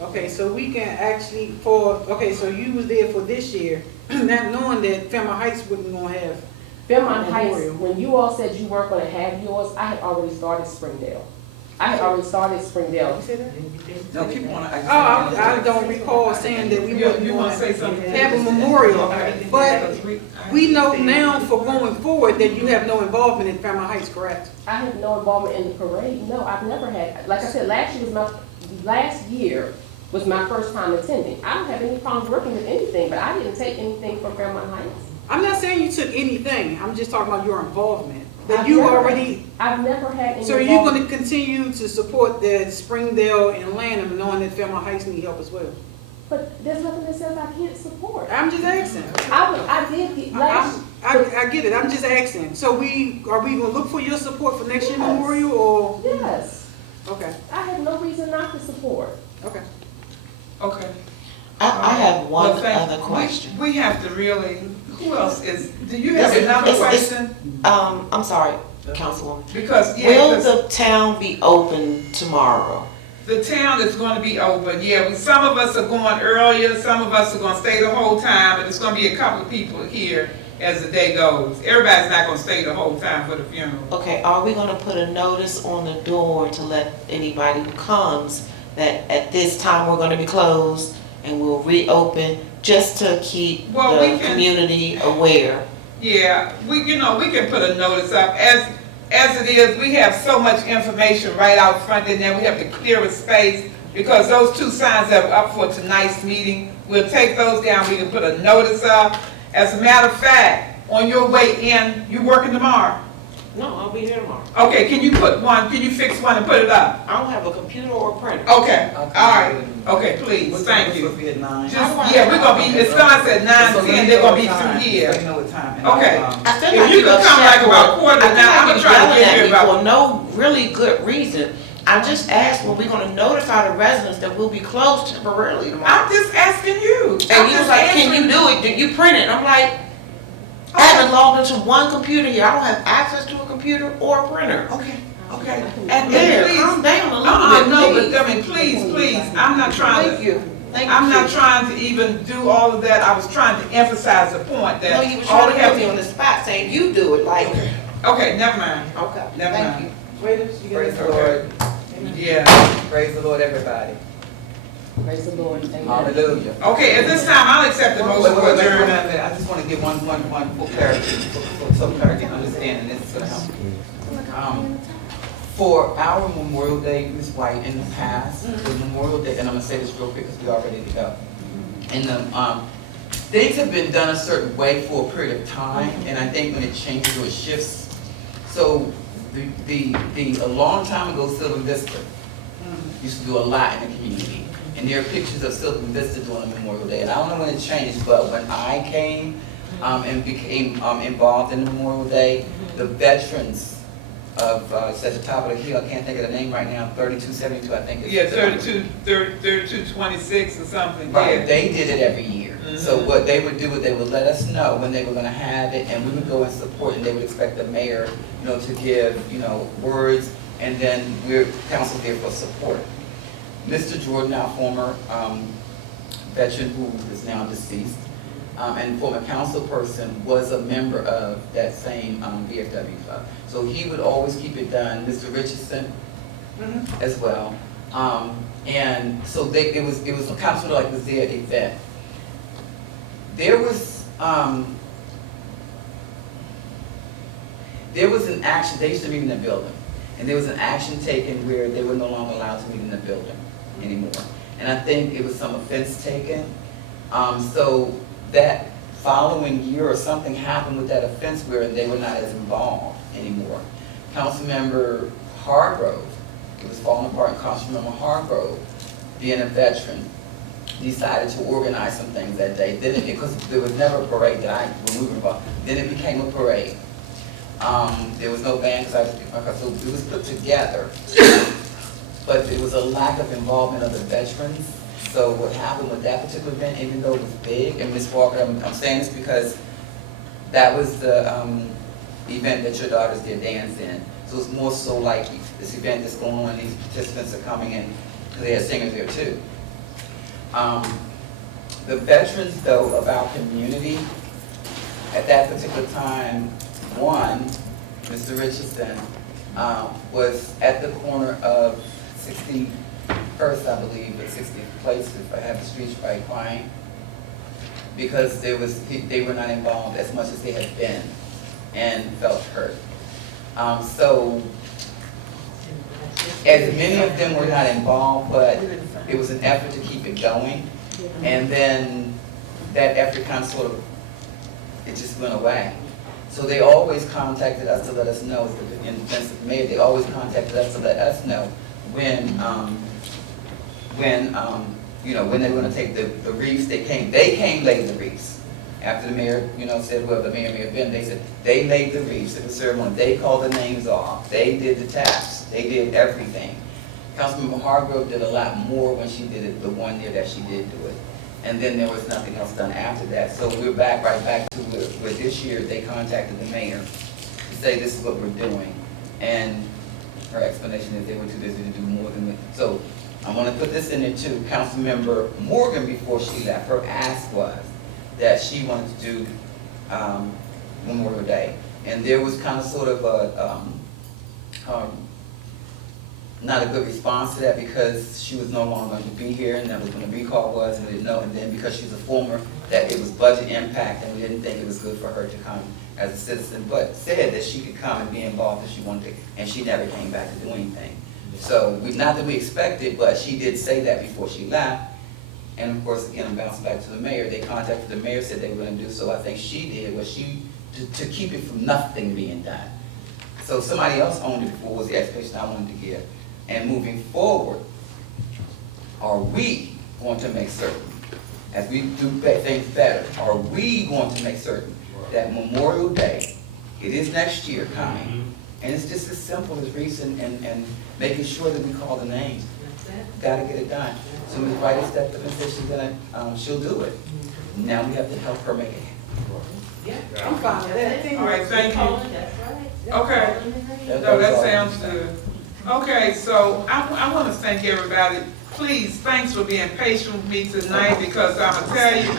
Okay, so we can actually, so you was there for this year, not knowing that Fairmount Heights wasn't gonna have. Fairmount Heights, Memorial. when you all said you weren't gonna have yours, I had already started Springdale. You said that? No, keep on. I don't recall saying that we wouldn't You wanna want say to something? have a memorial, but we know now for going forward that you have no involvement in Fairmount Heights, correct? I have no involvement in the parade. No, I've never had. Like I said, last year was my first time attending. I don't have any problems working with anything, but I didn't take anything from Fairmount Heights. I'm not saying you took anything, I'm just talking about your involvement. That I've you never- already, I've never had any. so are you gonna continue to support the Springdale and Lanham, knowing that Fairmount Heights need help as well? But there's nothing that says I can't support. I'm just asking. I did the last. I get it, I'm just asking. So are we gonna look for your support for next year's memorial, or? Yes, Okay, I have no reason not to support. okay. Okay. I have one Well, thank- other question. We have to really, who else do you have It's- another it's- question? I'm sorry, Councilwoman. Because, Will yeah, the town be open tomorrow? the town is gonna be open, yeah, some of us are going earlier, some of us are gonna stay the whole time, and it's gonna be a couple of people here as the day goes. Everybody's not gonna stay the whole time for the funeral. Okay, are we gonna put a notice on the door to let anybody who comes that at this time we're gonna be closed and we'll reopen, just to keep Well, we the can- community aware? Yeah, we can put a notice up. As it is, we have so much information right out front, and then we have to clear a space, because those two signs that were up for tonight's meeting, we'll take those down, we can put a notice up. As a matter of fact, on your way in, you working tomorrow? No, I'll be here tomorrow. Okay, can you fix one and put it up? I don't have a computer or a printer. Okay, all right, okay, please, What's thank supposed you. to be at 9? Just, yeah, we're gonna be, it starts at 9:10, they're gonna be through here. So you know what time. Okay. I feel If like you you're could come like upset about for- quarter to I feel nine, like I'm you're trying to yelling get at here me about. for no really good reason. I just asked, were we gonna notify the residents that we'll be closed temporarily tomorrow? I'm just asking you. And you was like, can you do it? Did you print it? I'm like, I haven't logged into one computer here. I don't have access to a computer or a printer. Okay, and There, please, calm down a little bit, no, please. but I mean, please, I'm not trying Thank to, you. Thank you. I'm not trying to even do all of that, I was trying to emphasize the point No, that you were all trying we to have put me on the spot saying you do it, like, Okay, never mind, okay, Never thank mind. you. Waiters, you Praise got the Lord. yeah. Praise the Lord, everybody. Praise the Lord. Amen. Hallelujah. Okay, at this time, I'll accept the motion Wait, for wait, wait, adjournment. I just want to give one full clarity, for some clarity and understanding, this is going to help. For our Memorial Day, Ms. White, in the past, the Memorial Day, and I'm going to say this real quick because we are ready to go. And things have been done a certain way for a period of time, and I think when it changes or it shifts, so a long time ago, Sylvan Vista used to do a lot in the community. And there are pictures of Sylvan Vista doing a Memorial Day. And I don't know when it changed, but when I came and became involved in the Memorial Day, the veterans of, it's at the top of the hill, I can't think of the name right now, 3272, I think. Yeah, 3226 or something, Right, yeah. they did it every year. So what they would do is they would let us know when they were gonna have it, and we would go and support, and they would expect the mayor, to give, words, and then we're council there for support. Mr. Jordan, our former veteran who is now deceased, and former council person, was a member of that same VFW club. So he would always keep it done. Mr. Richardson as well. And so it was kind of sort of like was their event. There was an action, they used to meet in the building, and there was an action taken where they were no longer allowed to meet in the building anymore. And I think it was some offense taken. So that following year or something happened with that offense where they were not as involved anymore. Councilmember Hargrove, it was falling apart, and Councilmember Hargrove, being a veteran, decided to organize some things that day. Then because there was never a parade that I was moving about, then it became a parade. There was no band so it was put together, but there was a lack of involvement of the veterans. So what happened with that particular event, even though it was big, and Ms. Walker, I'm saying this because that was the event that your daughters did dance in. So it's more so like this event that's going on, these participants are coming in, because they had singers there too. The veterans, though, of our community, at that particular time, one, Mr. Richardson, was at the corner of 61st, I believe, at 60th Place, if I have the streets right, crying, because they were not involved as much as they had been and felt hurt. So, as many of them were not involved, but it was an effort to keep it going. And then that effort kind of sort of, it just went away. So they always contacted us to let us know, in the defense of the mayor, they always contacted us to let us know when you know, when they were going to take the wreaths. They came laid the wreaths. After the mayor, you know, said, well, the mayor may have been, they said, they laid the wreaths at the ceremony. They called the names off. They did the taps. They did everything. Councilmember Hargrove did a lot more when she did it the one year that she did do it. And then there was nothing else done after that. So we're right back to where this year they contacted the mayor to say this is what we're doing. And her explanation is they were too busy to do more than that. So I'm gonna put this in there too. Councilmember Morgan, before she left, her ask was that she wanted to do Memorial Day. And there was kind of sort of a, not a good response to that because she was no longer going to be here, and that was when the recall was, and we didn't know. And then because she's a former, that it was budget impact, and we didn't think it was good for her to come as a citizen, but said that she could come and be involved if she wanted to, and she never came back to do anything. So, not that we expected, but she did say that before she left. And of course, again, I'm bouncing back to the mayor. They contacted the mayor, said they were going to do so. I think she did was to keep it from nothing being done. So somebody else owned it before was the explanation I wanted to give. And moving forward, are we going to make certain, as we do things better, are we going to make certain that Memorial Day, it is next year coming, and it's just as simple as reason and making sure that we call the names. Gotta get it done. So Ms. White has stepped up and said she'll do it. Now we have to help her make it happen. I'm fine with that. All right, thank you. Okay, no, that sounds good. Okay, so I want to thank everybody. Please, thanks for being patient with me tonight, because I'm gonna tell you,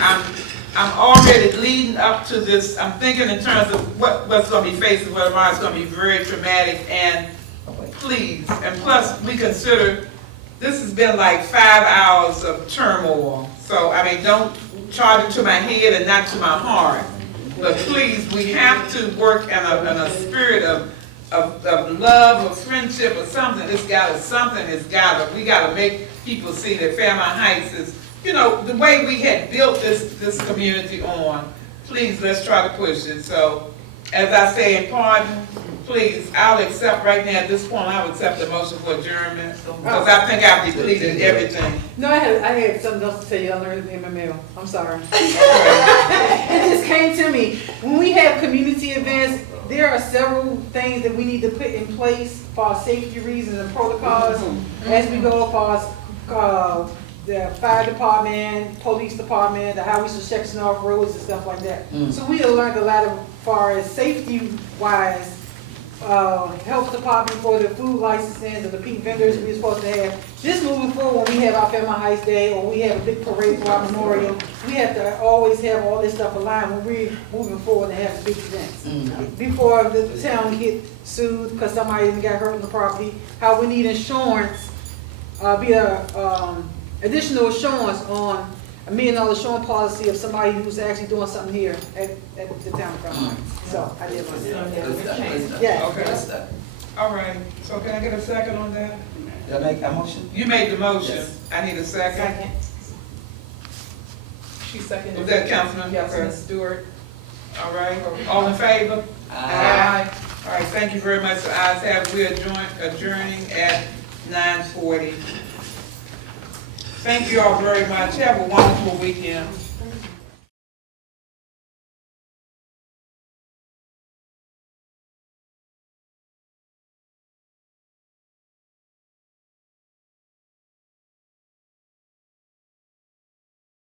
I'm already leading up to this. I'm thinking in terms of what's gonna be facing, whether it's gonna be very traumatic, and please, and plus we consider this has been like 5 hours of turmoil. So I mean, don't charge it to my head and not to my heart. But please, we have to work in a spirit of love or friendship or something. We gotta make people see that Fairmount Heights is, you know, the way we had built this community on. Please, let's try to push it. So, as I say in pardon, please, I'll accept right now at this point, I'll accept the motion for adjournment, because I think I've depleted everything. No, I had something else to tell you. I learned it in my mail. I'm sorry. It just came to me. When we have community events, there are several things that we need to put in place for safety reasons and protocols as we go for the fire department, police department, the highway section off roads and stuff like that. So we have learned a lot as far as safety wise. Health department for the food licensing and the peak vendors we're supposed to have. Just moving forward, when we have our Fairmount Heights Day or we have a big parade for our memorial, we have to always have all this stuff aligned when we're moving forward and have big events. Before the town get sued because somebody got hurt on the property, how we need insurance, additional insurance on $1 million insurance policy of somebody who's actually doing something here at the town of Fairmount Heights. So I did myself. Yeah. Okay. All right. So can I get a second on that? Did I make that motion? You made the motion. Yes. I need a second. She seconded. Was that Councilman? Yes, Okay. Ms. Stewart. All right. All in favor? Aye. All right. Thank you very much. The ayes have it. We're adjourning at 9:40. Thank you all very much. Have a wonderful weekend.